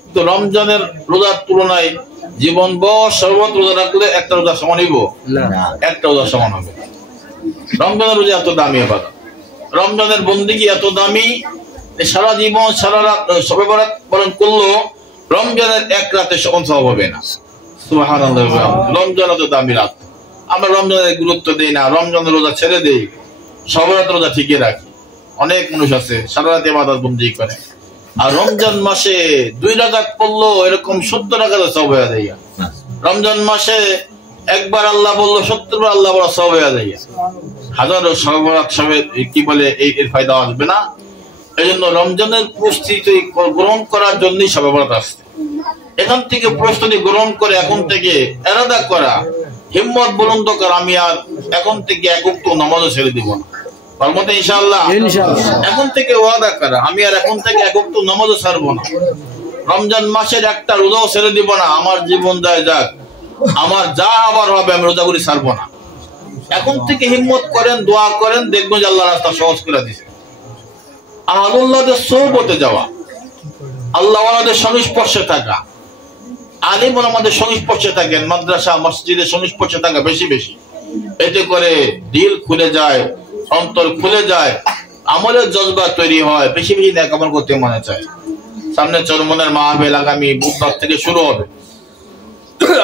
কিন্তু রমজানের রোজার তুলনায় জীবন বয়স সর্বত রোজা রাখলে একটা রোজা সমান হইব না, একটা রোজা সমান হবে। রমজানের রোজা এত দামি ইবাদত, রমজানের বন্দেগী এত দামি, সারা জীবন সারা রাত শবে বরাত পালন করলো রমজানের এক রাতে সমান সওয়াব হবে না। সুবহানাল্লাহ। রমজান এত দামি রাত, আমরা রমজানের গুরুত্ব দেই না, রমজানের রোজা ছেড়ে দেই, শবে বরাত রোজা ঠিকই রাখি। অনেক মানুষ আছে সারা রাত ইবাদত বন্দেগী করে, আর রমজান মাসে 2 রাকাত পড়লো এরকম 70 রাকাতের সওয়াব হয়ে যায়। রমজান মাসে একবার আল্লাহ বললো 70 বার আল্লাহ বলা সওয়াব হয়ে যায়। হাজারো সওয়াব সবে কি বলে এর ফায়দা আসবে না। এই জন্য রমজানের প্রস্তুতি গ্রহণ করার জন্যই শবে বরাত আসছে। এখান থেকে প্রস্তুতি গ্রহণ করে এখন থেকে এরাদা করা, হিম্মত বুলন্দ করা, আমি আর এখন থেকে এক ওয়াক্ত নামাজও ছেড়ে দিব না। পারবো ইনশাআল্লাহ। এখন থেকে ওয়াদা করা, আমি আর এখন থেকে এক ওয়াক্ত নামাজও ছাড়বো না, রমজান মাসের একটা রোজাও ছেড়ে দিব না। আমার জীবন যায় যাক, আমার যা আবার হবে আমি রোজাগুলি ছাড়বো না। এখন থেকে হিম্মত করেন, দোয়া করেন, দেখবেন যে আল্লাহ রাস্তা সহজ করে দিয়েছে। আল্লাহদের সোহবতে যাওয়া, আল্লাহ ওয়ালাদের সংস্পর্শে থাকা, আলিম ওলামাদের সংস্পর্শে থাকেন, মাদ্রাসা মসজিদের সংস্পর্শে থাকা বেশি বেশি, এতে করে দিল খুলে যায়, অন্তর খুলে যায়, আমলের জজবা তৈরি হয়, বেশি বেশি নেক আমল করতে মনে চায়। সামনে চরমনের মাহফিল আগামী বুধবার থেকে শুরু হবে।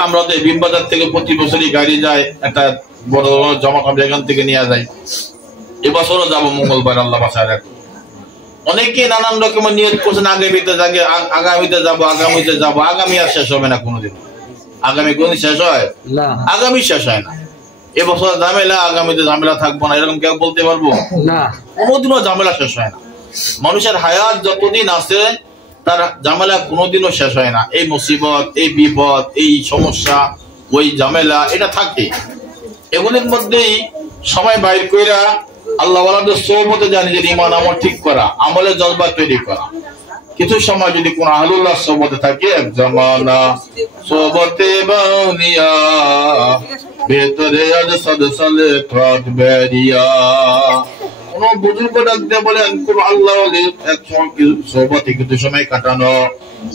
আমরা তো বিমবাজার থেকে প্রতি বছরই গাড়ি যায়, একটা বড় বড় জমা আমরা এখান থেকে নিয়ে যাই। এবছরও যাবো মঙ্গলবার, আল্লাহ বাসায় রাখবো। অনেকে নানান রকমের নিয়ত করছেন, আগামীতে যাব, আগামী আর শেষ হবে না কোনোদিন। আগামী কোনদিন শেষ হয় না, আগামী শেষ হয় না। এবছর ঝামেলা, আগামীতে ঝামেলা থাকবো না, এরকম কেউ বলতে পারবো না? কোনোদিনও ঝামেলা শেষ হয় না। মানুষের হায়াত যতদিন আছে তার ঝামেলা কোনোদিনও শেষ হয় না। এই মুসিবত, এই বিপদ, এই সমস্যা, ওই ঝামেলা, এটা থাকে। এগুলির মধ্যেই সময় বাইর কইরা আল্লাহ ওয়ালাদের সোহবতে যা নিজের ঈমান আমল ঠিক করা, আমলের জজবা তৈরি করা। কিছু সময় যদি কোন আহলুল্লাহ সোহবতে থাকে, এক জামানা সোহবতে বাউনিয়া ভেতরে আজ সদসালে কাট বেরিয়া, কোন বুজুর্গ ডাক দিয়ে বলেন কোন আল্লাহ ওলির একসময় সোহবতে কিছু সময় কাটানো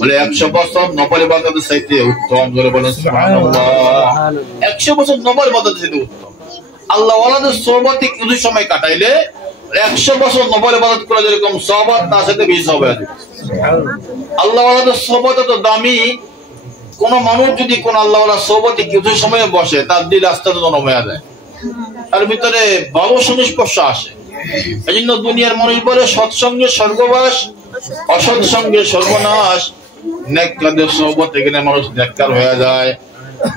বলে 100 বছর নফল ইবাদতের চাইতে উত্তম। জোরে বলেন সুবহানাল্লাহ। 100 বছর নফল ইবাদতের চাইতে উত্তম। আল্লাহ ওয়ালাদের সোহবতে কিছু সময় কাটাইলে 100 বছর নফল ইবাদত করে যেরকম সওয়াব, তার সাথে বেশি সওয়াব আছে। আল্লাহ ওয়ালাদের সোহবত তো দামি। কোন মানুষ যদি কোন আল্লাহ ওয়ালার সোহবতে কিছু সময় বসে, তার দিল আস্তে আস্তে নরম হয়ে যায়, তার ভিতরে ভালো সংস্পর্শ আসে। এই জন্য দুনিয়ার মানুষ বলে সৎসঙ্গে স্বর্গবাস, অসৎ সঙ্গে সর্বনাশ। নেককারদের সোহবতে গেলে মানুষ নেককার হয়ে যায়,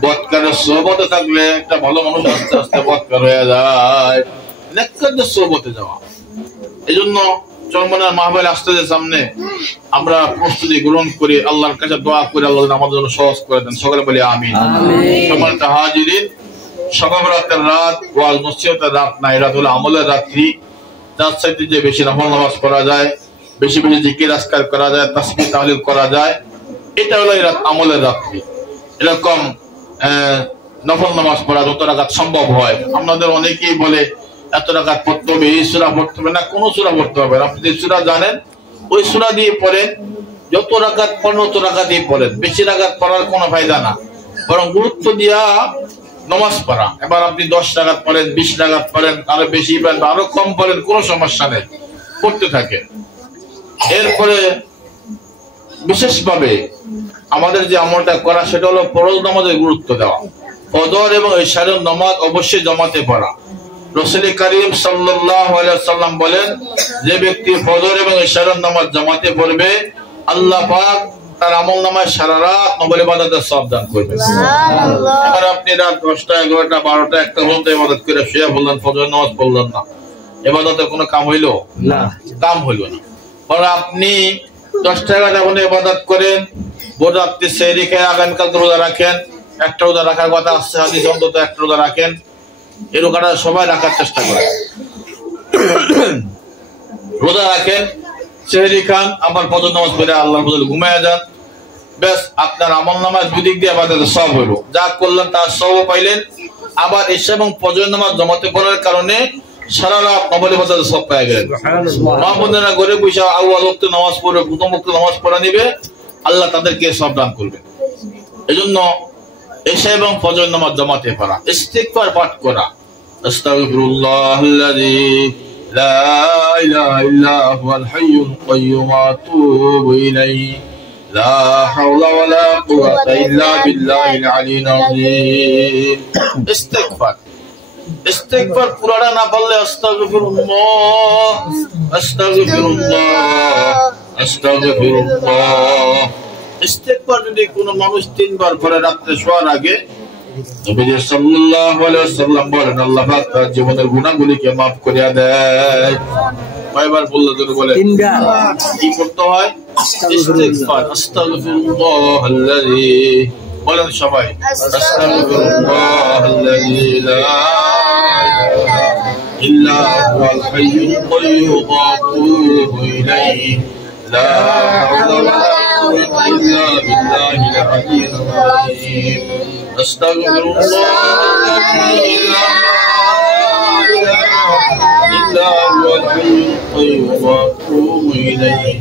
বদকারের সোহবতে থাকলে একটা ভালো মানুষ আস্তে আস্তে বদকার হয়ে যায়। নেককারদের সোহবতে যাওয়া। এই জন্য চরমনার মাহফিল আসতেছে সামনে, আমরা প্রস্তুতি গ্রহণ করি, আল্লাহর কাছে দোয়া করি আল্লাহ আমাদের জন্য সহজ করে দেন। সকলে বলি আমিন। সম্মানিত হাজিরিন, শবে বরাতের রাত ওয়াজ নসিহতের রাত না, এটা হলো আমলের রাত্রি। তার চাইতে যে বেশি নফল নামাজ পড়া যায়, বেশি বেশি জিকির আজকার করা যায়, তাসবিহ তাহলিল করা যায়, এটা হলো এই রাত আমলের রাত্রি। এরকম নফল নামাজ পড়া যত রাকাত সম্ভব হয়। আপনাদের অনেকেই বলে এত রাকাত পড়তে হবে, এই সূরা পড়তে হবে না, কোন সূরা পড়তে হবে। আপনি যে সূরা জানেন ওই সূরা দিয়ে পড়েন, যত রাকাত পড়েন তত রাকাত দিয়ে পড়েন। বেশি রাকাত পড়ার কোনো ফায়দা না, বরং গুরুত্ব দিয়া নামাজ পড়া। এবার আপনি 10 রাকাত পড়েন, 20 রাকাত পড়েন, আরো বেশি পড়েন, আরো কম পড়েন, কোনো সমস্যা নেই, পড়তে থাকে। এরপরে বিশেষভাবে আমাদের যে আমলটা করা সেটা হলো ফরজ নামাজের গুরুত্ব দেওয়া। ফজর এবং ইশারের নামাজ অবশ্যই জামাতে পড়া। রাসূল করিম সাল্লাল্লাহু আলাইহি ওয়াসাল্লাম বলেন, যে ব্যক্তি ফজর এবং ইশারের নামাজ জামাতে পড়বে, আল্লাহ পাক তার আমলনামায় সারা রাত নফল ইবাদতের সওয়াব দান করবেন। সুবহানাল্লাহ। এবার আপনি রাত 10টা 11টা 12টা 1টা পর্যন্ত ইবাদত করে শুয়ে বললেন, ফজর নামাজ পড়লেন না, ইবাদতের কোনো কাম হইল না? কাম হইল না। কারণ আপনি 10টা 11টা পর্যন্ত ইবাদত করেন, ভোর রাত্রে সেহরি খেয়ে আগামীকাল রোজা রাখেন, একটা রোজা রাখার কথা আসছে হাদিস, অন্তত একটা রোজা রাখেন। এই রোজাটা সবাই রাখার চেষ্টা করেন, রোজা রাখেন, সেহরি খান, আবার ফজর নামাজ পড়ে আল্লাহর ফজলে ঘুমায়া যান। বেশ, আপনার আমল নামাজ দুদিক দিয়ে ইবাদতের সওয়াব হইল, যা করলেন তার সওয়াব পাইলেন। আবার এশা এবং ফজর নামাজ জমাতে পড়ার কারণে সারা রাত নফল ইবাদতের সওয়াব পেয়ে গেলেন। মা বোনেরা ঘরে বসে আউয়াল ওয়াক্তে নামাজ পড়বে, প্রথম ওয়াক্তে নামাজ পড়া নিবে, আল্লাহ তাদেরকে সওয়াব দান করবে। এজন্য এশা এবং ফজর নামাজ জমাতে পড়া, ইস্তিগফার পাঠ করা, আস্তাগফিরুল্লাহাল্লাযী লা ইলাহা ইল্লা হুয়াল হাইয়ুল কাইয়্যুম ওয়া আতুবু ইলাইহি লা হাওলা ওয়ালা কুওয়াতা ইল্লা বিল্লাহিল আলিয়্যিল আযীম। ইস্তিগফার, ইস্তিগফার পুরাটা না বললে আস্তাগফিরুল্লাহ আস্তাগফিরুল্লাহ আস্তাগফিরুল্লাহ। ইস্তিগফার যদি কোনো মানুষ 3 বার পড়ে রাতে শোয়ার আগে, নবী সাল্লাল্লাহু আলাইহি ওয়াসাল্লাম বলেন আল্লাহ পাক তার জীবনের গুনাহগুলিকে maaf করে দেয়। কয়বার বললে যদি বলে 3 বার। কি করতে হয়? ইস্তিগফার, আস্তাগফিরুল্লাহাল্লাযী, বলেন সবাই, আস্তাগফিরুল্লাহাল্লাযী লা ইলাহা ইল্লা হুয়াল হাইয়ুল কাইয়্যুম ওয়া আতুবু ইলাইহি লা হাওলা ওয়ালা কুওয়াতা ইল্লা বিল্লাহিল আলিয়্যিল আযীম। আস্তাগফিরুল্লাহাল্লাযী লা ইলাহা ইল্লা হুয়াল হাইয়ুল কাইয়্যুম ওয়া আতুবু ইলাইহি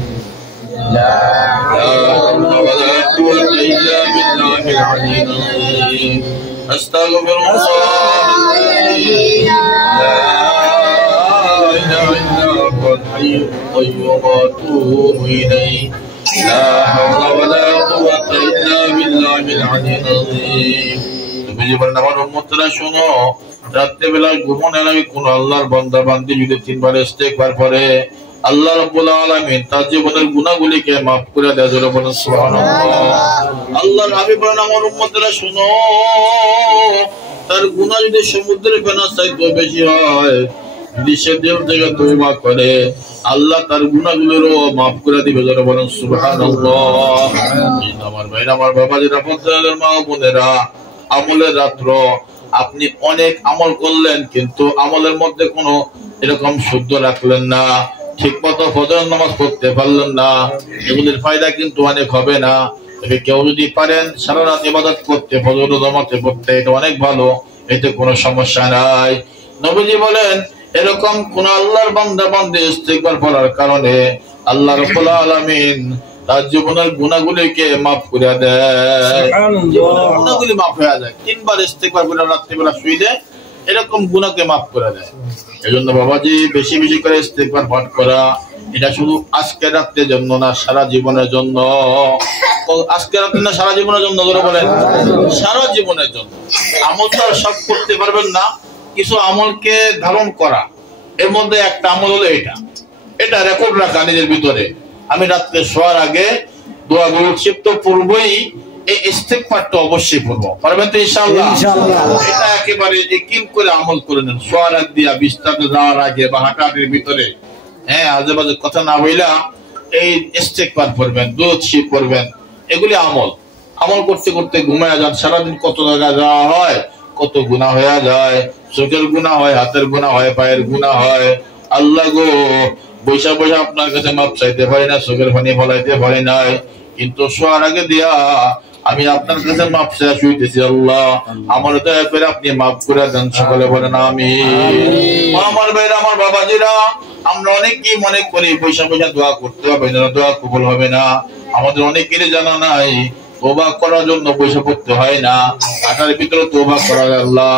লা হাওলা ওয়ালা কুওয়াতা ইল্লা বিল্লাহিল আলিয়্যিল আযীম। আস্তাগফিরুল্লাহাল্লাযী লা ইলাহা ইল্লা হুয়াল হাইয়ুল কাইয়্যুম ওয়া আতুবু ইলাইহি লা হাওলা ওয়ালা কুওয়াতা ইল্লা বিল্লাহিল আলিয়্যিল আযীম। তুমি বলেন আমার উম্মতরা শোনো, রাত্রে বেলা ঘুমানোর আগে কোন আল্লাহর বান্দা বান্দি যদি 3 বার ইস্তিগফার পড়ে, আল্লাহ রাব্বুল আলামিন তার জীবনের গুনাহগুলিকে maaf করে দেয়। জোরে বলুন সুবহানাল্লাহ। আল্লাহর হাবিব বলেন, আমার উম্মতেরা শুনো, তার গুনাহ যদি সমুদ্রের ফেনার চাইতে বেশি হয়, যদি সে দিল থেকে তওবা করে, আল্লাহ তার গুনাহগুলোরও maaf করে দিবে। জোরে বলুন সুবহানাল্লাহ। আমার ভাইরা, আমার বাবাজিরা, পদ্মার মা বোনেরা, আমলের রাত্র, আপনি অনেক আমল করলেন কিন্তু আমলের মধ্যে কোনো এরকম শুদ্ধ রাখলেন না, ঠিক মতো ফজর নামাজ পড়তে পারলেন না, এগুলির ফায়দা কিন্তু অনেক হবে না। তবে কেউ যদি পারেন সারা রাত ইবাদত করতে, ফজর নামাজে পড়তে, এটা অনেক ভালো, এতে কোনো সমস্যা নাই। নবীজি বলেন, এরকম কোন আল্লাহর বান্দা বান্দে ইস্তিগফার পড়ার কারণে আল্লাহ রাব্বুল আলামিন তার জীবনের গুনাহগুলিকে maaf করে দেয়। জীবনের গুনাহগুলি maaf হয়ে যায়। 3 বার ইস্তিগফার করে রাত্রিবেলা শুইলে এরকম গুনাহকে maaf করে দেয়। এজন্য বাবাজি বেশি বেশি করে ইস্তিগফার পাঠ করা, এটা শুধু আজকের রাতের জন্য না, সারা জীবনের জন্য। আজকের রাতে না, সারা জীবনের জন্য। ধরে বলেন সারা জীবনের জন্য। আমল তো সব করতে পারবেন না, কিছু আমলকে ধারণ করা। এর মধ্যে একটা আমল হলো এটা রেকর্ড রাখা নিজের ভিতরে। আমি রাত্রে শোয়ার আগে দোয়া করছি, তো পূর্বই এই ইস্তিগফারটা অবশ্যই পড়বো। পারবেন তো ইনশাআল্লাহ? এটা একেবারে ইকিন করে আমল করে নেন। শোয়ার আগ দিয়া বিছানাতে যাওয়ার আগে বা হাঁটাহাঁটির ভিতরে, আজে বাজে কথা না বইলা এই ইস্তিগফার পড়বেন, দুরূদ শরীফ পড়বেন। এগুলি আমল করতে করতে ঘুমায়া যান। সারাদিন কত জায়গায় যাওয়া হয়, কত গুনাহ হয়ে যায়। চোখের গুনাহ হয়, হাতের গুনাহ হয়, পায়ের গুনাহ হয়। আল্লাহ গো, বৈশা আপনার কাছে মাপ চাইতে পারি না, চোখের পানি ফলাইতে পারি নাই, কিন্তু শোয়ার আগে দিয়া আমি আপনার কাছে মাপ চাই শুইতেছি। আল্লাহ, আমার দয়া করে আপনি মাফ করে দেন। সকলে বলেন আমিন। আমার ভাইরা, আমার বাবাজিরা, আমরা অনেকেই মনে করি বৈশা দোয়া করতে হবে না, দোয়া কবুল হবে না। আমাদের অনেকেরই জানা নাই তওবা করার জন্য বৈশা পড়তে হয় না, হাঁটার ভিতরে তওবা করা। আল্লাহ,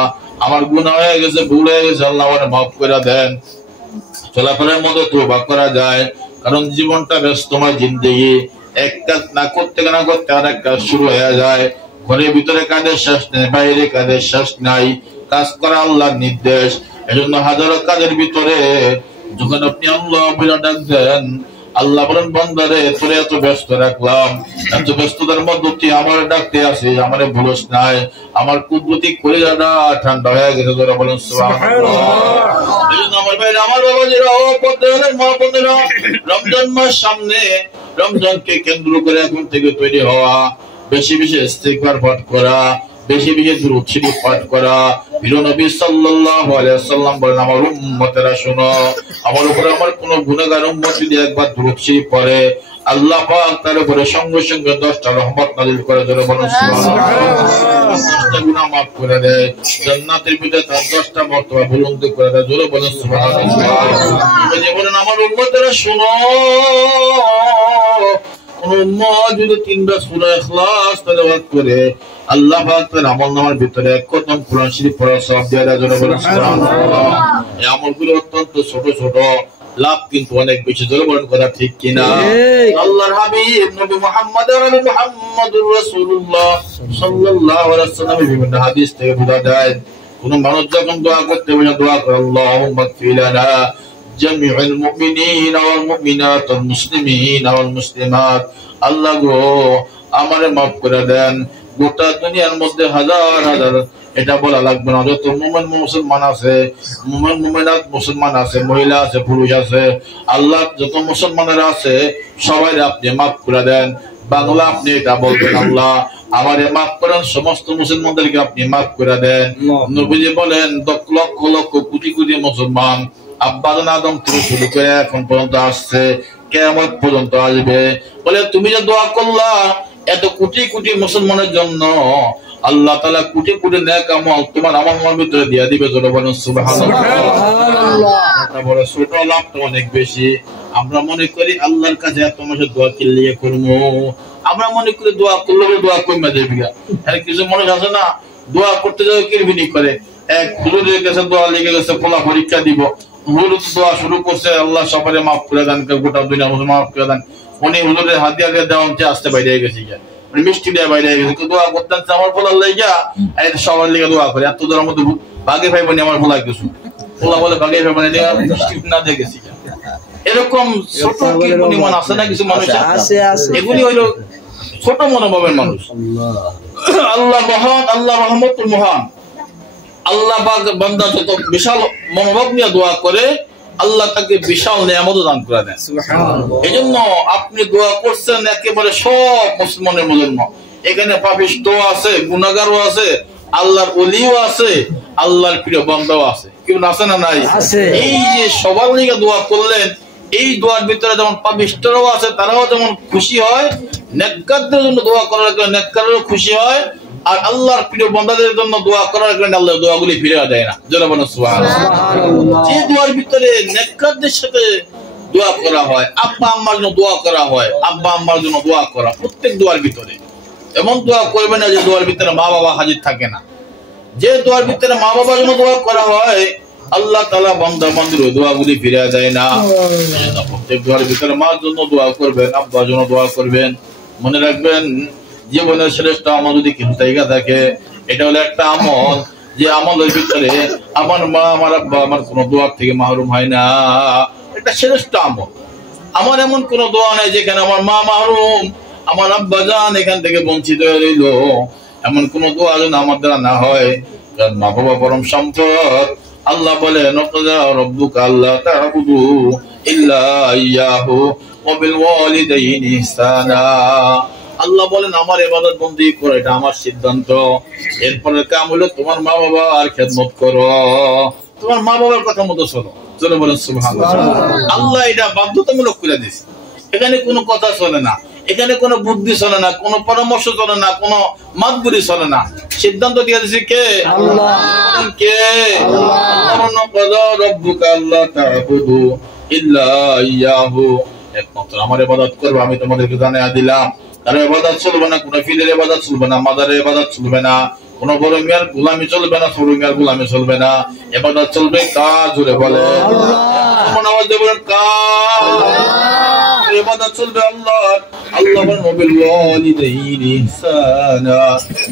আমার গুনাহ হয়ে গেছে, ভুল হয়ে গেছে, আল্লাহ আমাকে মাফ করে দেন। চলাফেরার মতো তওবা করা যায়, কারণ জীবনটা ব্যস্তময় জিন্দেগি। এক কাজ না করতে আর এক কাজ শুরু হয়ে যায়। ঘরের ভিতরে কাজের শেষ নেই, বাইরে কাজের শেষ নাই। কাজ করা আল্লাহর নির্দেশ। এজন্য হাজারো কাজের ভিতরে যখন আপনি আল্লাহ বলে ডাক দেন, আল্লাহ বলেন, বান্দারে তোরে এত ব্যস্ত রাখলাম, এত ব্যস্ততার মধ্যে তুই আমার ডাকতে আসিস, আমারে ভুলস নাই। আমার কুদরতি কলিজাটা ঠান্ডা হয়ে গেছে। তোরা বলেন সুবহানাল্লাহ। এজন্য আমার ভাইরা, আমার বাবাজিরা, ও পদ্মার মা বোনেরা, রমজান মাস সামনে, রমজানকে কেন্দ্র করে এখন থেকে তৈরি হওয়া, বেশি বেশি ইস্তিগফার পাঠ করা, বেশি বেশি দুরূদ শরীফ পাঠ করা। প্রিয় নবী সাল্লাল্লাহু আলাইহি ওয়াসাল্লাম বলেন, আমার উম্মতেরা শোনো, আমার উপরে আমার কোন গুনাহগার উম্মত যদি একবার দুরূদ শরীফ পড়ে, আল্লাহ পাক তার উপরে সঙ্গে সঙ্গে 10টা রহমত নাযিল করে। জোরে বলুন সুবহানাল্লাহ। 10টা গুনাহ maaf করে দেয়, জান্নাতের ভিতরে তার 10টা মর্তবা বুলন্দ করে দেয়। জোরে বলুন সুবহানাল্লাহ। এই বলেন, আমার উম্মতেরা শোনো, কোন উম্মত যদি 3বার সূরা ইখলাস তেলাওয়াত করে, আল্লাহ পাক তার আমলনামার ভিতরে এক খতম কোরআন শরীফ পড়ার সওয়াব দিয়ে দেয়। জোরে বলুন সুবহানাল্লাহ। এই আমলগুলো অত্যন্ত ছোট ছোট, লাভ কিন্তু অনেক বেশি। জোরে বলেন কথা ঠিক কিনা? আল্লাহর হাবিব নবী মুহাম্মদুর রাসূলুল্লাহ সাল্লাল্লাহু আলাইহি ওয়াসাল্লাম বিভিন্ন হাদিস থেকে বোঝা যায়, কোন মানুষ যখন দোয়া করতে বসে দোয়া করে, আল্লাহুম্মা ইগফির লানা জামিউল মুমিনিনা ওয়াল মুমিনাত ওয়াল মুসলিমিনা ওয়াল মুসলিমাত, আল্লাহ গো আমারে maaf করে দেন। গোটা দুনিয়ার মধ্যে হাজার হাজার, এটা বলা লাগবে না, যত মুমিন মুসলমান আছে, মুমিন মুমিনাত মুসলমান আছে, মহিলা আছে, পুরুষ আছে, আল্লাহ যত মুসলমানেরা আছে সবাই আপনি maaf করে দেন। বাংলা আপনি এটা বলবেন, আল্লাহ আমারে maaf করেন, সমস্ত মুসলমানদেরকে আপনি maaf করে দেন। নবীজি বলেন, লক্ষ লক্ষ কোটি কোটি মুসলমান আব্বাজান আদম থেকে শুরু করে এখন পর্যন্ত আসছে, কিয়ামত পর্যন্ত আসবে। বলে তুমি যে দোয়া করলা এত কোটি কোটি মুসলমানের জন্য, আল্লাহ তাআলা কোটি কোটি নেক আমল তোমার আমলের ভিতরে দিয়ে দিবে। জোরে বলুন সুবহানাল্লাহ। এটা বড় ছোট, লাভটা অনেক বেশি। আমরা মনে করি আল্লাহর কাছে এত মাসে দোয়া কিল্লিয়ে করবো, আমরা মনে করি দোয়া করলে দোয়া কইমা দেবে। আর কিছু মানুষ আছে না, দোয়া করতে যাবে কিরবিনি করে। এক হুজুরের কাছে দোয়া লেগে গেছে, ফলা পরীক্ষা দিব, হুজুর দোয়া শুরু করছে, আল্লাহ সবারে মাফ করে দেন, গোটা দুনিয়া মাফ করে দেন। উনি হুজুরের হাত দিয়ে দেওয়া আসতে বাইরে গেছে, মিষ্টি দিয়ে বাইরে গেছে, দোয়া করতেন আমার ফলার লেগা, সবার লেগে দোয়া করে। এত দূরের মধ্যে ভাগে পাইবনি আমার ফলা কিছু, ফলা বলে ভাগে পাইবনি মিষ্টি না দিয়ে গেছি। এরকম ছোট কি পরিমাণ আছে না কিছু মানুষ আছে, এগুলি হইল ছোট মনোভাবের মানুষ। আল্লাহ মহান, আল্লাহ রহমতুল মহান। আল্লাহ বান্দা যত বিশাল মনোভাব নিয়ে দোয়া করে আল্লাহ তাকে বিশাল নিয়ামত দান করে দেন। এই জন্য আপনি দোয়া করছেন একেবারে সব মুসলমানের জন্য। এখানে পাপিষ্ঠ আছে, গুনাহগারও আছে, আল্লাহর ওলিও আছে, আল্লাহর প্রিয় বান্দাও আছে। কেউ আছে না নাই? এই যে সবার লিগে দোয়া করলেন, এই দোয়ার ভিতরে যেমন পাপিষ্ঠরাও আছে, তারাও যেমন খুশি হয়, নেককারদের জন্য দোয়া করার কারণে নেককারও খুশি হয়, আর আল্লাহর প্রিয় বান্দাদের জন্য দোয়া করার কারণে আল্লাহ দোয়াগুলি ফিরে দেয় না। জোরে বলেন সুবহানাল্লাহ। যে দোয়ার ভিতরে নেককারদের সাথে দোয়া করা হয়, আব্বা আম্মার জন্য দোয়া করা হয়, আব্বা আম্মার জন্য দোয়া করা, প্রত্যেক দোয়ার ভিতরে এমন দোয়া করবে না যে দোয়ার ভিতরে মা বাবা হাজির থাকে না। যে দোয়ার ভিতরে মা বাবার জন্য দোয়া করা হয় আল্লাহ তাআলা বান্দা বান্দির ওই দোয়াগুলি ফিরে দেয় না। প্রত্যেক দোয়ার ভিতরে মার জন্য দোয়া করবেন, আব্বার জন্য দোয়া করবেন। মনে রাখবেন, জীবনের শ্রেষ্ঠ আমল যদি কিছু জায়গা থাকে, এটা হলো একটা আমল যে আমলের ভিতরে আমার মা, আমার আব্বা আমার কোন দোয়ার থেকে মাহরুম হয় না। এটা শ্রেষ্ঠ আমল। আমার এমন কোন দোয়া নেই যেখানে আমার মা মাহরুম, আমার আব্বা জান এখান থেকে বঞ্চিত হয়ে রইল। এমন কোন দোয়া যেন আমার দ্বারা না হয়, কারণ মা বাবা পরম সম্পদ। আল্লাহ বলেন, রব্বুকা আল্লা তা'বুদু ইল্লা ইয়্যাহু ওয়া বিল ওয়ালিদাইনি ইহসানা। আল্লাহ বলেন আমার ইবাদত বন্দেগী করো, এটা আমার সিদ্ধান্ত। এরপরে কাম হলো তোমার মা বাবা আর খেদমত করো, তোমার মা বাবার কথা মতো চলো। চলো বলেন সুবহানাল্লাহ। আল্লাহ এটা বাধ্যতামূলক করে দিয়েছে। এখানে কোনো কথা চলে না, এখানে কোনো বুদ্ধি চলে না, কোনো পরামর্শ চলে না, কোনো মাতবুরি চলে না। সিদ্ধান্ত দিয়ে দিয়েছে কে? আল্লাহ। কে? আল্লাহ। রব্বুকা আল্লা তা'বুদু ইল্লা ইয়্যাহু, একমাত্র আমার ইবাদত করবে, আমি তোমাদেরকে জানিয়ে দিলাম। কারো ইবাদত চলবে না, কোন ফিলের ইবাদত চলবে না, মাদারের ইবাদত চলবে না, কোন বড় মিয়ার গোলামি চলবে না, ছোট মিয়ার গোলামি চলবে না। ইবাদত চলবে কার? জোরে বলে আল্লাহ। আওয়াজ দিয়ে বলেন কার? ইবাদত চলবে আল্লাহর। আল্লাহ বলেন ওয়াবিল ওয়ালিদাইনি ইহসানা।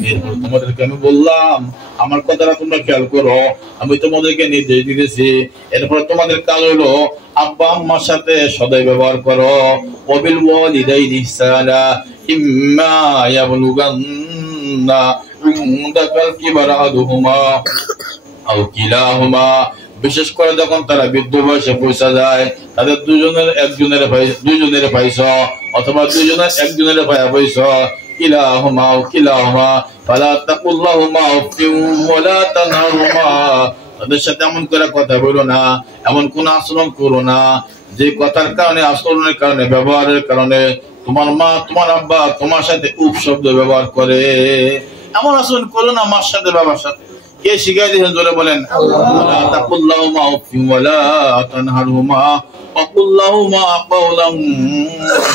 এরপর তোমাদেরকে আমি বললাম, আমার কথাটা তোমরা খেয়াল করো, আমি তোমাদেরকে নির্দেশ দিতেছি। এরপর তোমাদের কাজ হলো আব্বা আম্মার সাথে সদাই ব্যবহার করো। ওয়াবিল ওয়ালিদাইনি ইহসানা ইম্মা ইয়াবলুগান্না ইনদাকাল কিবারা আহাদুহুমা আও কিলাহুমা। বিশেষ করে যখন তারা বৃদ্ধ বয়সে পৌঁছা যায়, তাদের দুজনের পাইছ, অথবা দুজনের একজনের পাইছ। কিলাহুমা আও কিলাহুমা ফালা তাকুল্লাহুমা উফিন ওয়ালা তানহারহুমা। তাদের সাথে এমন করে কথা বলো না, এমন কোন আচরণ করো না যে কথার কারণে, আচরণের কারণে, ব্যবহারের কারণে তোমার মা, তোমার আব্বা তোমার সাথে উপ শব্দ ব্যবহার করে। এমন আচরণ করো না মার সাথে, বাবার সাথে। কে শিখাই দিয়েছেন? জোরে বলেন ওয়ালা তাকুল্লাহুমা উফিন ওয়ালা তানহারহুমা ওয়াকুল্লাহুমা কাওলান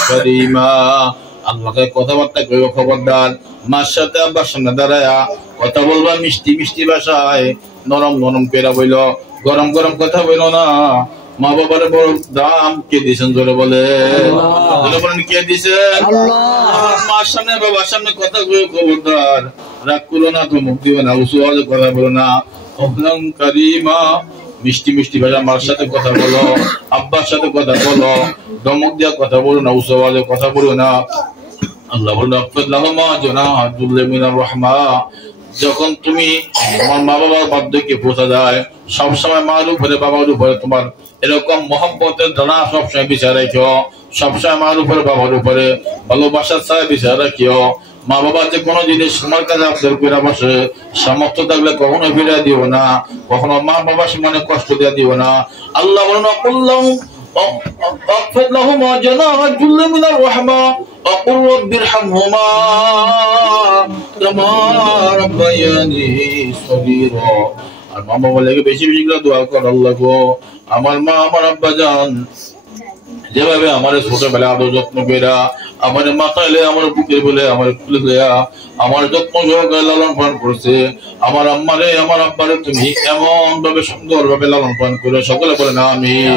কারীমা। আল্লাহকে কথাবার্তা কইও খবরদার। মার সাথে আব্বার সামনে দাঁড়ায়া কথা বলবা মিষ্টি মিষ্টি ভাষায়, নরম নরম করে বইল, গরম গরম কথা বইল না। মা বাবার বড় দাম কে দিয়েছেন? জোরে বলে কে দিয়েছেন? মার সামনে বাবার সামনে কথা কইও খবরদার। রাগ করো না, তো মুখ দিও না, উঁচু আওয়াজে কথা বলো না। কাওলান কারীমা, মিষ্টি মিষ্টি ভাষা মার সাথে কথা বলো, আব্বার সাথে কথা বলো, ধমক দিয়া কথা বলো না, উঁচু আওয়াজে কথা বলো না। আল্লাহ যখন তুমি তোমার মা বাবার বার্ধক্যে পৌঁছা যায়, সবসময় মার উপরে বাবার উপরে তোমার এরকম মহব্বতের ধারণা সবসময় বিচার রাখিও। সবসময় মার উপরে বাবার উপরে ভালোবাসার ছায়া বিচার রাখিও। মা বাবা যে কোনো জিনিস তোমার কাছে আবদার করে বসে, সামর্থ্য থাকলে কখনো ফিরে দিও না, কখনো মা বাবা সমানে কষ্ট দিয়ে দিও না। আল্লাহ বলেন واخفض لهما جناح الذل من الرحمة وقل رب ارحمهما كما ربياني صغيرا। আর মা বাবা লাগে বেশি বেশি করে দোয়া কর, আল্লাহ গো আমার মা আমার আব্বা জান যেভাবে আমার ছোটবেলা আদর যত্ন কইরা আমার মাথায় আমার বুকের বলে আমার খুলে দেয়া আমার যত্ন সহকারে লালন পালন করছে, আমার আম্মারে আমার আব্বারে তুমি এমন ভাবে সুন্দর ভাবে লালন পালন করে, সকলে বলে না আমিন।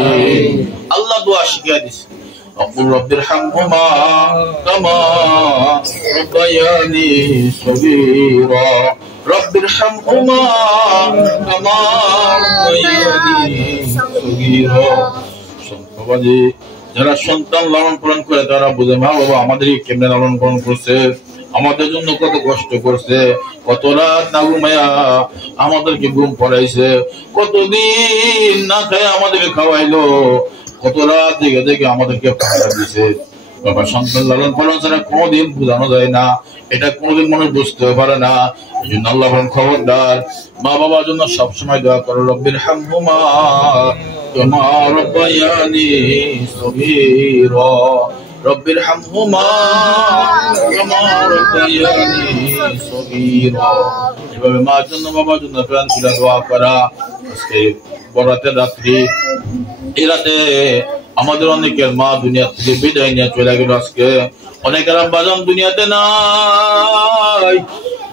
আল্লাহ দোয়া শিখিয়ে দিছে, আকুল রব্বির হামহুমা কামা রব্বায়ানি সগীরা, রব্বির হামহুমা কামা রব্বায়ানি সগীরা। বাবাজি যারা সন্তান লালন পালন করে তারা বুঝে মা বাবা আমাদেরকে কেমনে লালন পালন করছে, আমাদের জন্য কত কষ্ট করছে, কত রাত না ঘুমায়া আমাদেরকে ঘুম পড়াইছে, কতদিন না খায় আমাদেরকে খাওয়াইলো, কত রাত জেগে জেগে আমাদেরকে পাহারা দিছে। বাবা সন্তান লালন পালন ছাড়া কোনোদিন বোঝানো যায় না, এটা কোনোদিন মানুষ বুঝতে পারে না। এই জন্য আল্লাহ বলেন খবরদার মা বাবার জন্য সবসময় দোয়া করো, রব্বির হামহুমা কামা রাব্বায়ানি সগীরা, রব্বির হামহুমা কামা রাব্বায়ানি সগীরা। এভাবে মার জন্য বাবার জন্য প্রাণ খুলে দোয়া করা। আজকে বরাতের রাত্রি, এই রাতে আমাদের অনেকের মা দুনিয়া থেকে বিদায় নিয়ে চলে গেল। আজকে অনেকের আব্বাজান দুনিয়াতে নাই,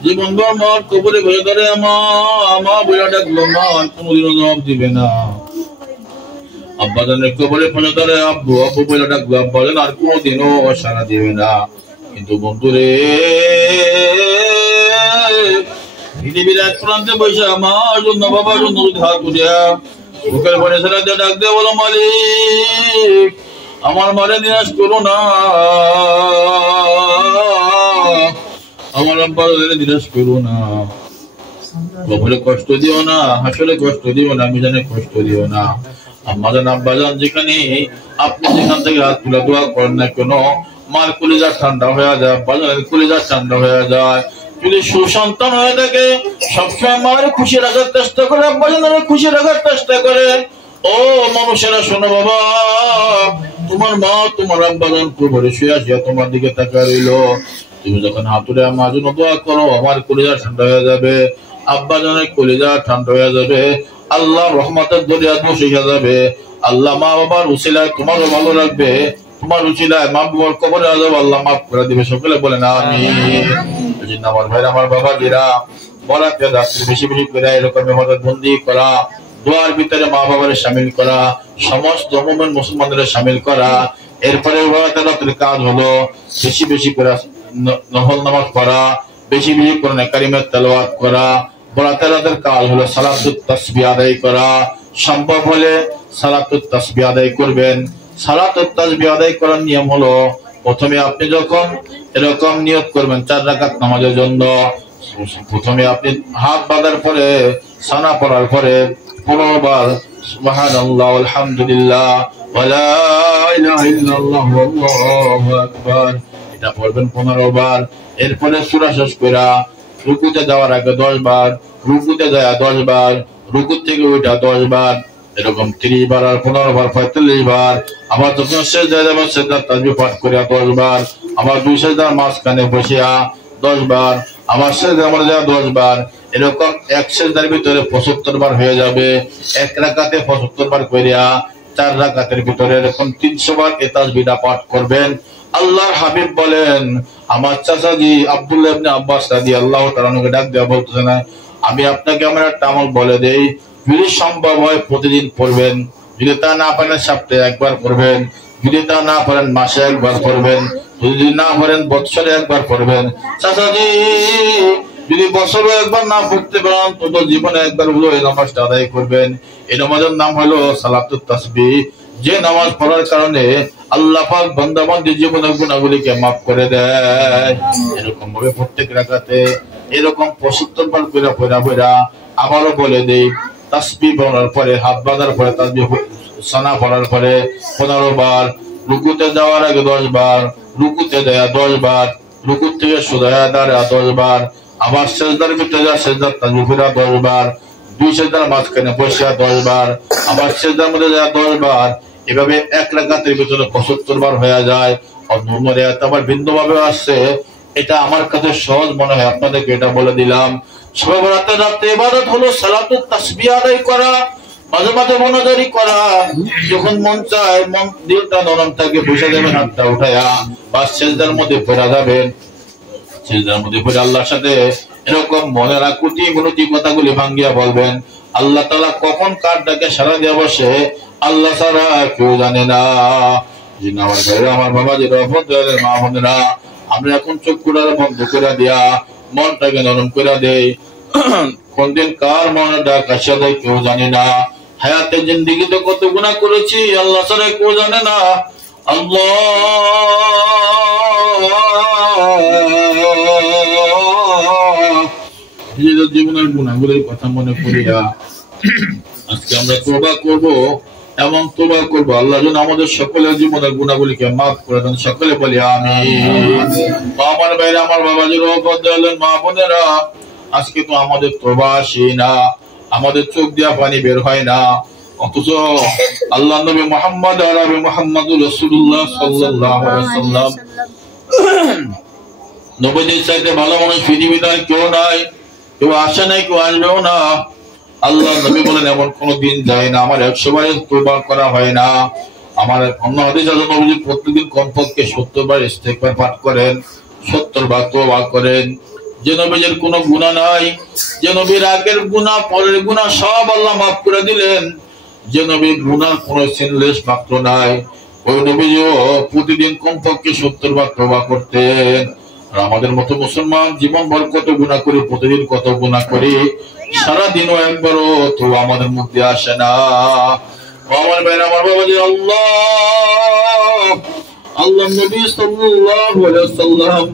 জীবন ভর মার কবরে বসে ধরে মা বলে ডাকলো, মা কোনোদিনও জবাব দিবে না। আব্বাজানের কবরে বসে ধরে আব্বু আব্বু বলে ডাকলো, আব্বাজান আর কোনোদিনও সাড়া দিবে না। কিন্তু বন্ধুরে পৃথিবীর এক প্রান্তে বসে আমার জন্য বাবার জন্য হাত উঠিয়া বুকের পরে ছেড়ে দিয়ে ডাক দিয়ে বলো, মালিক আমার মারে নিরাশ করো না, আমার আব্বার নিরাশ করো না, কবরে কষ্ট দিও না, হাসলে কষ্ট দিও না, মিজানে কষ্ট দিও না। আম্মাজান আব্বাজান যেখানে আপনি যেখান থেকে হাত তুলে দোয়া করেন না কেন, মার কলিজা ঠান্ডা হয়ে যায়, আব্বাজানের কলিজা ঠান্ডা হয়ে যায়। যদি সুসন্তান হয়ে থাকে সবসময় মার খুশি রাখার চেষ্টা করে, আব্বাজানের খুশি রাখার চেষ্টা করে। ও মানুষেরা শোনো বাবা, তোমার মা তোমার আব্বাজান কবরে শুয়ে আসিয়া তোমার দিকে তাকায় রইল, তুমি যখন হাতুড়ে আমার জন্য দোয়া করো আমার কলিজা ঠান্ডা হয়ে যাবে, আব্বাজানের কলিজা ঠান্ডা হয়ে যাবে, আল্লাহ রহমতের দরিয়া বসে যাবে, আল্লাহ মা বাবার উসিলায় তোমারও ভালো রাখবে, তোমার উসিলায় মা বাবার কবরে আযাব আল্লাহ মাফ করে দিবে। সকলে বলেন আমিন। আমার ভাই আমার বাবা যারা বরাতে রাত্রি বেশি বেশি করে এরকম ইবাদত বন্দি করা, দোয়ার ভিতরে মা বাবার শামিল করা, সমস্ত মুমিন মুসলমানদের শামিল করা। এরপরে বরাতে রাত্রির কাজ হলো বেশি বেশি করে নফল নামাজ পড়া, বেশি বেশি করে কারিমের তেলাওয়াত করা। বরাতে রাতের কাজ হলো সালাতুত তাসবিহ আদায় করা, সম্ভব হলে সালাতুত তাসবিহ আদায় করবেন। সালাতুত তাসবিহ আদায় করার নিয়ম হলো প্রথমে আপনি যখন এরকম নিয়ত করবেন 4 রাকাত নামাজের জন্য, প্রথমে আপনি হাত বাঁধার পরে সানা পড়ার পরে 15 বার সুবহানাল্লাহ আলহামদুলিল্লাহ ওয়া লা ইলাহা ইল্লাল্লাহ আল্লাহু আকবার এটা পড়বেন 15 বার। এরপরে সূরা শেষ কইরা রুকুতে যাওয়ার আগে 10 বার, রুকুতে যায় 10 বার, রুকু থেকে ওইটা 10 বার, এরকম 30 বার আর 15 বার 45 বার। আবার যখন সিজদায় যাবেন সিজদার তাসবিহ পাঠ করিয়া 10 বার, আবার 2 সিজদার মাঝখানে বসিয়া 10 বার, আবার সিজদার মধ্যে 10 বার। এরকম এক সিজদার ভিতরে 75 বার হয়ে যাবে। এক রাকাতে 75 বার করিয়া 4 রাকাতের ভিতরে এরকম 300 বার এই তাসবিহটা পাঠ করবেন। আল্লাহর হাবিব বলেন, আমার চাচাজি আব্দুল্লাহ ইবনে আব্বাস রাদিয়াল্লাহু তাআলা আনহুকে ডাক দেয়া বলতেছেন, আমি আপনাকে আমার একটা আমল বলে দেই, যদি সম্ভব হয় প্রতিদিন পড়বেন, যদি তা না পারেন সপ্তাহে একবার পড়বেন, যদি তা না পারেন মাসে একবার পড়বেন, যদি না পারেন বছরে একবার পড়বেন। চাচাজি যদি বছরে একবার না পড়তে পারেন তত জীবনে একবার হলো এই নামাজটা আদায় করবেন। এই নামাজের নাম হলো সালাতুত তাসবিহ, যে নামাজ পড়ার কারণে আল্লাহ পাক বান্দাবান্দির জীবনের গুনাহগুলিকে মাফ করে দেয়। এরকম ভাবে প্রত্যেক রাকাতে এরকম 75 বার করে পড়া। আবারও বলে দেই, তাসবিহ পড়ার পরে হাত বাঁধার পরে তাসবিহ সানা পড়ার পরে 15 বার, রুকুতে যাওয়ার আগে 10 বার, রুকুতে দেয়া 10 বার, রুকু থেকে সোজা দাঁড়া 10 বার, আবার সিজদার ভিতরে যা সিজদার তাসবিহ পড়া 10 বার, 2 সিজদার মাঝখানে বসিয়া 10 বার, আবার সিজদার মধ্যে যা 10 বার। এভাবে এক রাকাতের ভিতরে 75 বার হয়ে যায়। অন্য রিওয়ায়াতে আবার ভিন্নভাবে আসছে, এটা আমার কাছে সহজ মনে হয় আপনাদেরকে এটা বলে দিলাম। সবে বরাতের রাতে ইবাদত হলো সালাতুত তাসবিহ আদায় করা, মাঝে মাঝে মোনাজারি করা, যখন মন চায় মন দিলটা নরম থাকে বসে যাবেন হাতটা উঠায়া বা সিজদার মধ্যে পড়া যাবেন। সিজদার মধ্যে পড়ে আল্লাহর সাথে এরকম মনের আকুতি গুণতি কথাগুলি ভাঙ্গিয়া বলবেন। আল্লাহ তাআলা কখন কার ডাকে সাড়া দিয়ে বসে আল্লাহ ছাড়া কেউ জানে না। আমার ভাইরা আমার বাবা যে রহমতের মা বোনেরা, আমরা এখন চোখ কুড়ার বন্ধ করে দিয়া মনটাকে নরম করে দেই। কোনদিন কার মনে ডাক আসা দেয় কেউ জানি না। হায়াতে জিন্দেগিতে কত গুনাহ করেছি আল্লাহ ছাড়া কেউ জানে না। আল্লাহ নিজেদের জীবনের গুনাহগুলোর কথা মনে করিয়া আজকে আমরা তওবা করব, এমন তওবা করব আল্লাহ যেন আমাদের সকলের জীবনের গুনাহগুলিকে মাফ করে দেন। সকলে বলি আমিন। আমার ভাইরা, আমার বাবাজির মা বোনেরা, আজকে তো আমাদের তওবা আসে না, আমাদের চোখ দিয়া পানি বের হয় না, অথচ আল্লাহ নবী মুহাম্মদ আরবি মুহাম্মদুর রাসূলুল্লাহ সাল্লাল্লাহু আলাইহি ওয়াসাল্লাম নবীদের চাইতে ভালো মানুষ পৃথিবীতে আর কেউ নাই, কেউ আসে নাই, কেউ আসবেও না। আল্লাহ নবী বলেন এমন কোন দিন যায় না আমার 100 বার তওবা করা হয় না। আমার অন্য হাদিস আছে নবীজি প্রতিদিন কমপক্ষে 70 বার ইস্তেগফার পাঠ করেন, 70 বার তওবা করেন। যে নবীর কোনো গুনাহ নাই, যে নবীর আগের গুনাহ পরের গুনাহ সব আল্লাহ মাফ করে দিলেন, যে নবীর গুনার কোনো সিনলেস মাত্র নাই, ওই নবীও প্রতিদিন কমপক্ষে 70 বার তওবা করতেন। আর আমাদের মতো মুসলমান জীবনভর কত গুনাহ করি, প্রতিদিন কত গুনাহ করি, সারাদিনও একবারও তো আমাদের মধ্যে আসে না। আমার ভাইরা, আমার বাবাজি, আল্লাহ নবী সাল্লাল্লাহু আলাইহি ওয়াসাল্লাম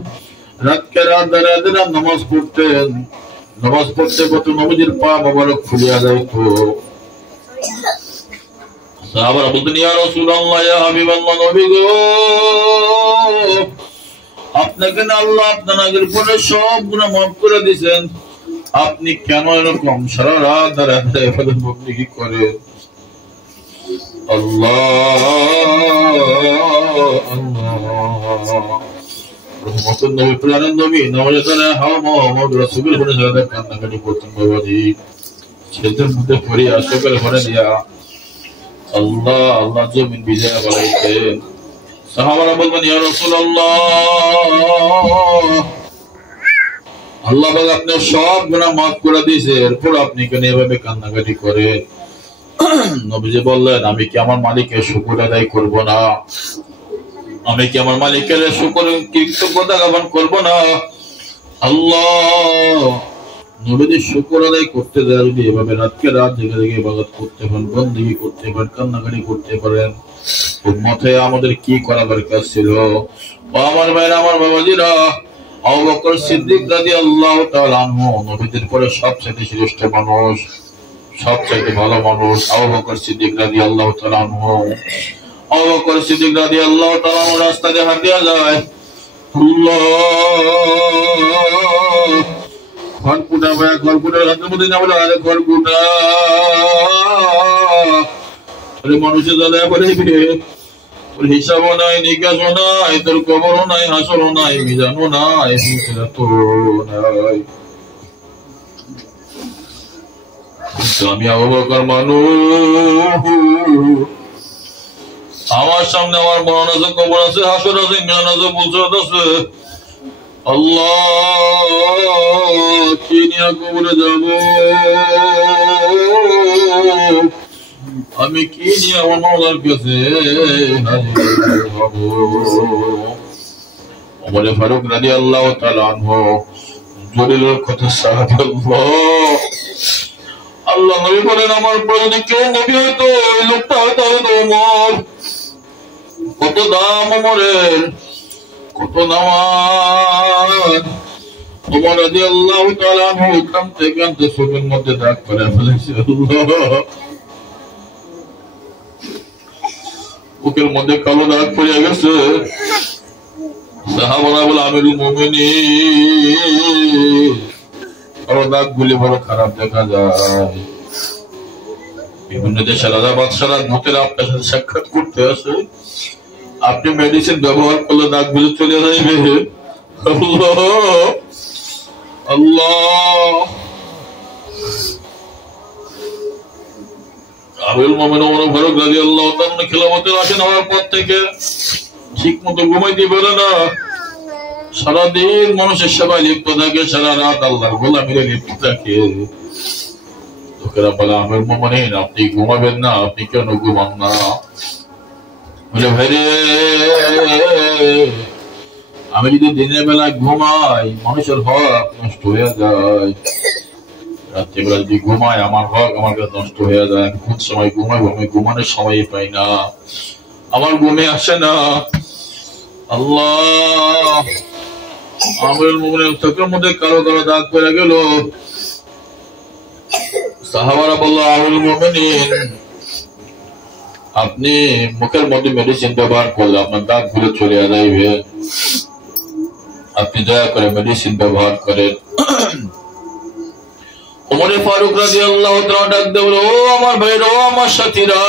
রাতকে রাত দাঁড়ায় দাঁড়ায় নামাজ পড়তেন। নামাজ পড়তে পড়তে নবীজির পা মোবারক ফুলিয়া যাইত। সাহাবারা বলতেন, ইয়া রাসূলুল্লাহ, ইয়া হাবিবাল্লাহ, নবী গো, আপনাকে না আল্লাহ আপনার আগের পরে সব গুনাহ মাফ করে দিয়েছেন, আপনি কেন এরকম সারা রাত দাঁড়ায় দাঁড়ায় ইবাদত বন্দেগী করেন? আল্লাহ রহমতুল নবী, প্রাণের নবী, নবজাতনে হাওয়া মুহাম্মদ রাসূলের বনে যারা কান্নাকাটি করতেন বাবাজি, ছেলেদের মধ্যে পড়ে আশোকের ঘরে দিয়া আল্লাহ আল্লাহ জমিন বিজয় বলাইতেন। সাহাবারা বলবেন, ইয়া রাসূলুল্লাহ, আল্লাহ পাক আপনার সব গুনাহ মাফ করে দিয়েছে, এরপর আপনি কেন এভাবে কান্নাকাটি করেন? নবীজি বললেন, আমি কি আমার মালিকের শুকর আদায় করব না? আমি কি আমার মালিকের শুকর কৃতজ্ঞতা জ্ঞাপন করব না? আল্লাহ নবীজি শুকর আদায় করতে যায় যদি এভাবে রাতকে রাত জেগে জেগে ইবাদত করতে পারেন, বন্দেগী করতে পারেন, কান্নাকাটি করতে পারেন, উম্মত হয়ে আমাদের কি করা দরকার ছিল? ও আমার ভাইরা, আমার বাবাজিরা, আবু বকর সিদ্দিক রাদিয়াল্লাহু তাআলা আনহু নবীদের পরে সবচেয়ে শ্রেষ্ঠ মানুষ, সবচেয়ে ভালো মানুষ আবু বকর সিদ্দিক রাদিয়াল্লাহু তাআলা আনহু। আবু বকর সিদ্দিক রাদিয়াল্লাহু তাআলা আনহু রাস্তা দিয়ে হাঁটিয়া যায়, আল্লাহ খড়কুটা ভাই, খড়কুটার হাতের মধ্যে না বলে, আরে খড়কুটা মানুষের জ্বালায় বলে, হিসাবও নাই, নিকাশও নাই, তোর কবরও নাই, হাসরও নাই, মিজানও নাই, নাই। আমি আবু বকর মানুষ, আমার সামনে আমার মরণ আছে, কবর আছে, হাসর আছে, মিজান আছে, বুঝত আছে। আল্লাহ কি নিয়ে কবরে যাব? আমি কি নিয়ে আমার মাওলার কাছে হাজির হব? ওমর ফারুক রাদিয়াল্লাহু তাআলা আনহু জলিলের কথা সাহাবী, আল্লাহ নবী বলেন, আমার প্রয়োজনে কেউ নবী হয়তো ওই লোকটা হয়তো ওমর। কত দাম ওমরের, কত নামাজ। ওমর রাদিয়াল্লাহু তাআলা আনহু কাম থেকে আনতে চোখের মধ্যে দাগ করে ফেলেছে। বুকের মধ্যে কালো দাগ পড়ে গেছে। সাহাবারা বলে, আমিরুল মুমিনিন, কালো দাগ গুলি বড় খারাপ দেখা যায়। বিভিন্ন দেশে রাজা বাদশারা ভূতের আপনার সাথে সাক্ষাৎ করতে আসে, আপনি মেডিসিন ব্যবহার করলে দাগ গুলি চলে যাবে। আল্লাহ আল্লাহ, আমিরুল মুমিনিন ওমর ফারুক রাদিয়াল্লাহু তাআলা খেলাফতে আসেন হওয়ার পর থেকে ঠিক মতো ঘুমাইতে পারে না, সারাদিন মানুষের সেবায় লিপ্ত থাকে, সারা রাত আল্লাহর গোলামিতে লিপ্ত থাকে। লোকেরা বলে, আমিরুল মুমিনিন আপনি ঘুমাবেন না, আপনি কেন ঘুমান না? বলে, ভাইরে, আমি যদি দিনের বেলা ঘুমাই মানুষের হক নষ্ট হয়ে যায়, রাত্রিবেলা যদি ঘুমায় আমার হক আমার কাছে নষ্ট হয়ে যায়। কোন সময় ঘুমাবো, আমি ঘুমানোর সময় পাই না, আমার ঘুমে আসে না। আল্লাহ আমিরুল মুমিনিন চোখের মধ্যে কালো কালো দাগ পড়ে গেল। সাহাবারা বলল, আমিরুল মুমিনিন আপনি মুখের মধ্যে মেডিসিন ব্যবহার করলে আপনার দাগ গুলো চলে যাবে, আপনি দয়া করে মেডিসিন ব্যবহার করেন। ওমরে ফারুক রাদিয়াল্লাহু তাআলা ডাক দিয়ে বলল, ও আমার ভাইরা, ও আমার সাথীরা,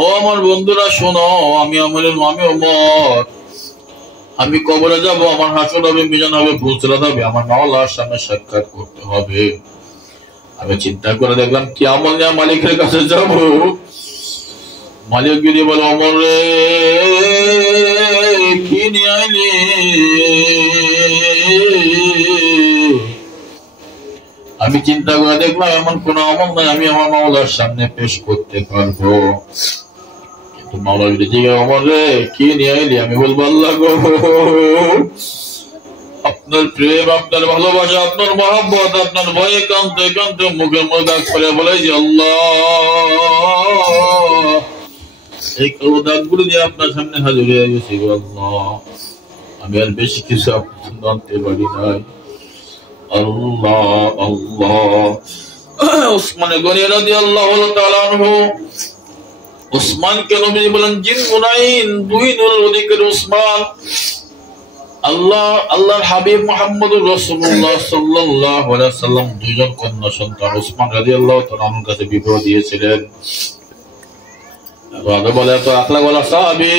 ও আমার বন্ধুরা, শোনো, আমি ওমর, আমি কবরে যাব, আমার হাসর হবে, মিজান হবে, ফুলসিরাত হবে, আমার মাওলার সামনে সাক্ষাৎ করতে হবে। আমি চিন্তা করে দেখলাম কি আমল নিয়ে মালিকের কাছে যাব। মালিক যদি বলে, ওমর রে কি নিয়ে আইলি? আমি চিন্তা করে দেখলাম এমন কোন আমল নাই আমি আমার মাওলার সামনে পেশ করতে পারবো। কিন্তু মাওলা যদি জিজ্ঞাসা, ওমর রে কি নিয়ে আইলি? আমি বলবো, আল্লাহ গো, আপনার প্রেম, আপনার ভালোবাসা, আপনার মহব্বত, আপনার ভয়ে কাঁদতে কাঁদতে মুখের মধ্যে দাগ করে বলে যে, আল্লাহ এই কালো দাগগুলো নিয়ে আপনার সামনে হাজির হয়ে গেছি। আল্লাহ আমি আর বেশি কিছু আপনার জানতে পারি নাই। আল্লাহ আল্লাহ। উসমান গনি রাদিয়াল্লাহু তাআলা আনহু, উসমানকে নবী বলেন জিন গুনাইন, দুই নূরের অধিকারী উসমান আল্লাহর হাবিব মুহাম্মদুর রাসূলুল্লাহ সাল্লাল্লাহু আলাইহি ওয়াসাল্লাম দুইজন কন্যা সন্তান উসমান রাদিয়াল্লাহু তাআলা আনহুর কাছে বিবাহ দিয়েছিলেন। আগে বলে তো আখলাওয়ালা সাহাবী,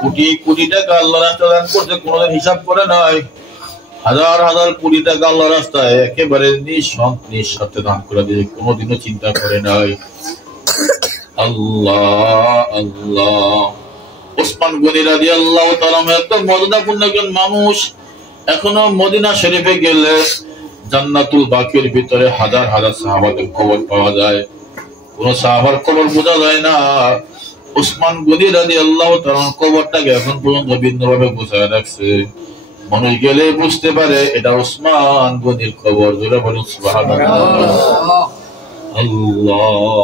কোটি কোটি টাকা আল্লাহর রাস্তায় দান করতে কোনোদিন হিসাব করে নাই। হাজার হাজার কোটি টাকা আল্লাহর রাস্তায় একেবারে নিঃস্বার্থে দান করে দিয়ে কোনোদিনও চিন্তা করে নাই। আল্লাহ আল্লাহ। উসমান গনি রাদিয়াল্লাহু তাআলা এত মর্যাদাপূর্ণ একজন মানুষ, এখনো মদিনা শরীফে গেলে জান্নাতুল বাকির ভিতরে হাজার হাজার সাহাবাদের কবর পাওয়া যায়, কোন সাহাবার কবর বোঝা যায় না। উসমান গনি রাদিয়াল্লাহু তাআলা কবরটাকে এখন পর্যন্ত ভিন্নভাবে গোছায় রাখছে, মানুষ গেলে বুঝতে পারে এটা উসমান গনির কবর। জোরে বলুন সুবহানাল্লাহ। আল্লাহ।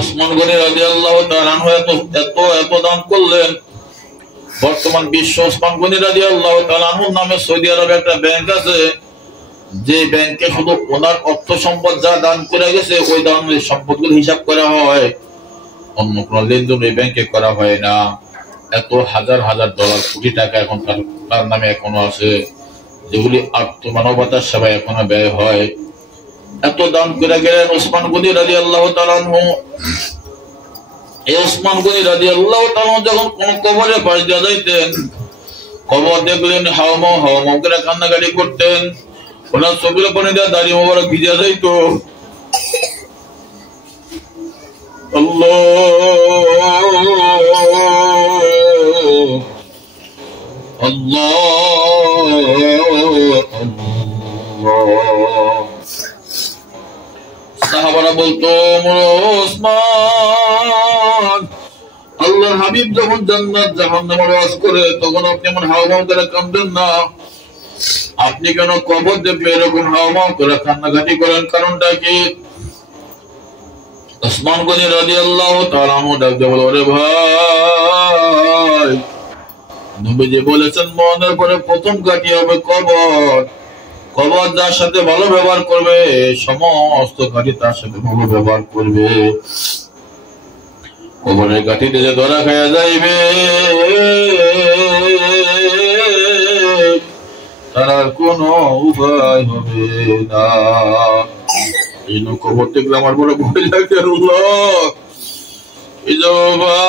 উসমান গনি রাদিয়াল্লাহু তাআলা এত দান করলেন। বর্তমান বিশ্ব উসমান গনি রাদিয়াল্লাহু তাআলা নামে সৌদি আরবে একটা ব্যাংক আছে, যে ব্যাংকে শুধু ওনার অর্থ সম্পদ যা দান করে গেছে ওই দানের সম্পদগুলো হিসাব করা হয়, অন্য কোন লেনদেন এই ব্যাংকে করা হয় না। এত হাজার হাজার ডলার কোটি টাকা এখন তার নামে এখনো আছে, যেগুলি আত্মমানবতার সেবায় এখনো ব্যয় হয়। এত দান করে গেলেন উসমান গনি রাদিয়াল্লাহু তাআলা আনহু। এই উসমান গনি রাদিয়াল্লাহু তাআলা যখন কোন কবরে পাশ দিয়ে যাইতেন, কবর দেখলেন হাওমাও হাওমাও করে কান্নাকাটি করতেন, ওনার চোখের পানি দিয়ে দাড়ি মোবারক ভিজে যাইতো। আল্লাহ আল্লাহ। সাহাবারা বলতো, উসমান আল্লাহর হাবিব যখন জান্নাত জাহান্নামের ওয়াজ করে তখন আপনি এমন হাওমাও করে কাঁদেন না, আপনি কেন কবর দেখলে এরকম হাওমাও করে কান্নাকাটি করেন, কারণটা কি? উসমান গনি রাদিয়াল্লাহু তাআলা আনহু ডাক দিয়ে বলে, ওরে ভাই, নবীজি বলেছেন মরণের পরে প্রথম ঘাঁটি হবে কবর। কবর যার সাথে ভালো ব্যবহার করবে সমস্ত ঘাঁটি তার সাথে ভালো ব্যবহার করবে। কবরের ঘাঁটিতে যে ধরা খাইয়া যাইবে তার আর কোন উপায় হবে না। এই কবর দেখলে আমার বড় ভয় লাগে। আল্লাহ, এই যে ভাই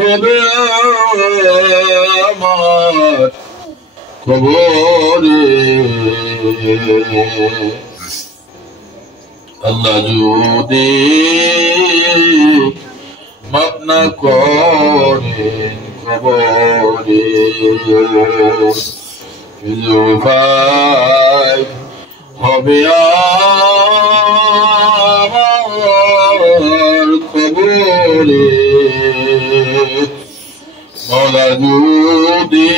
হবে আমার কবরে, আল্লাহ যদি মাফ না করেন কবরে, ভাই হবে আমার কবরে। মওলা যদি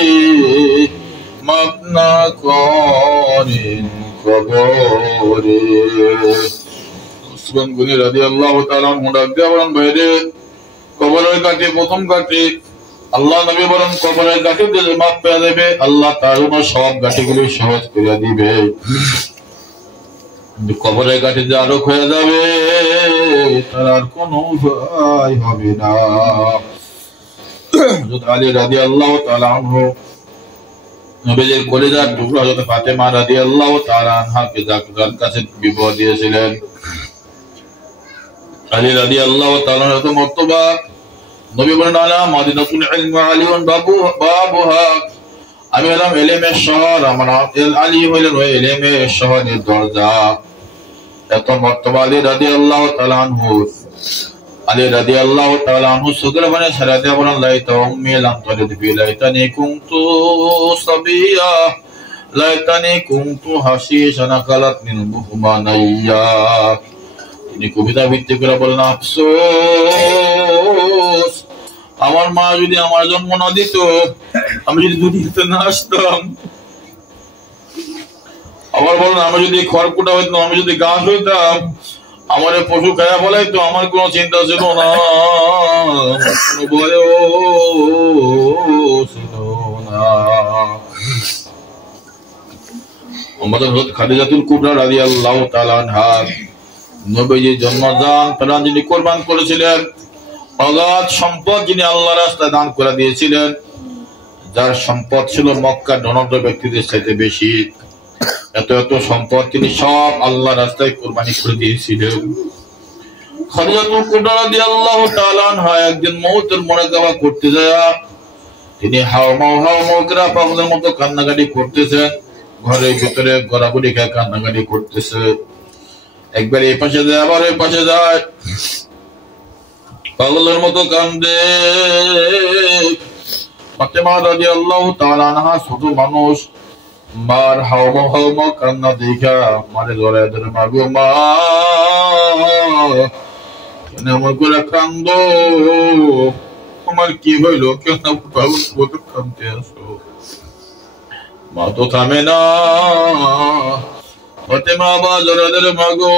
মাফ না করেন কবরে। উসমান গনি রাদিয়াল্লাহু তাআলা মুডাক দিয়ে বলেন, বাইরে কবরের কাছে প্রথম কাছে আল্লাহ নবী বলেন কবরের কাছে দিলে মাফ পেয়ে দেবে, আল্লাহ তার জন্য সব গাঠিগুলি সহজ করে দিবে। কবরের কাছে যে আলোক হয়ে যাবে তার আর কোন উপায় হবে না। হযরত আলী রাদিয়াল্লাহু তাআলা আনহু নবীজির কলিজার টুকরা হযরত ফাতেমা রাদিয়াল্লাহু তাআলা আনহাকে যার কাছে বিবাহ দিয়েছিলেন, আলী রাদিয়াল্লাহু তাআলা এত মর্তবা। নবী বলেন, আলা মাদিনাতুল ইলম আলিউন বাবুহা, আমি হলাম ইলমের শহর, আমার আলী হলেন ওই ইলমের শহরের দরজা। এত মর্তবা আলী রাদিয়াল্লাহু তাআলা আনহু। আলী রাদিয়াল্লাহু তাআলা আনহু সুগর বনে সারাতে বলেন, লাইতা উম্মি লাম তালিদ বি লাইতানি কুনতু সাবিয়া লাইতানি কুনতু হাসিশান কালাতনিল মুহমানাইয়া। তিনি কবিতা ভিত্তি করে বলেন, আফসোস আমার মা যদি আমার জন্ম না দিত, আমি যদি দুনিয়াতে না আসতাম। আবার বলেন, আমি যদি খড়কুটা হইতাম, আমি যদি গাছ হইতাম, আমার পশু খায়া বলাই তো আমার কোন চিন্তা ছিল না, কোনো ভয়ও ছিল না। আমাদের হযরত খাদিজাতুল কুবরা রাদিয়াল্লাহু তাআলা আনহা নবীজির জন্মদান প্রাণ যিনি কোরবান করেছিলেন, অগাধ সম্পদ যিনি আল্লাহর রাস্তায় দান করে দিয়েছিলেন, যার সম্পদ ছিল মক্কার ধনাঢ্য ব্যক্তিদের চাইতে বেশি, এত এত সম্পদ তিনি সব আল্লাহর রাস্তায় কোরবানি করে দিয়েছিলেন। খাদিজাতুল কুবরা রাদিয়াল্লাহু তাআলা আনহা একদিন মওতের মুরাকাবা করতে যায় তিনি হাওমাও করে পাগলের মতো কান্নাকাটি করতেছেন, ঘরের ভিতরে গড়াগড়ি খায় কান্নাকাটি করতেছে। একবার এই পাশে যায়, আবার এই পাশে যায়, পাগলের মতো কান্দে। ফাতেমা রাদিয়াল্লাহু তাআলা আনহা ছোট মানুষ, মার হাওমাও কান্না দেখা মারে জড়ায় ধরে, মাগো মা কেন আমার করে কান্দো, তোমার কি হইল, কেন পাগল মতো কান্দতে আসো? মা তো থামে না, ফাতেমা বা জড়ায় ধরে, মাগো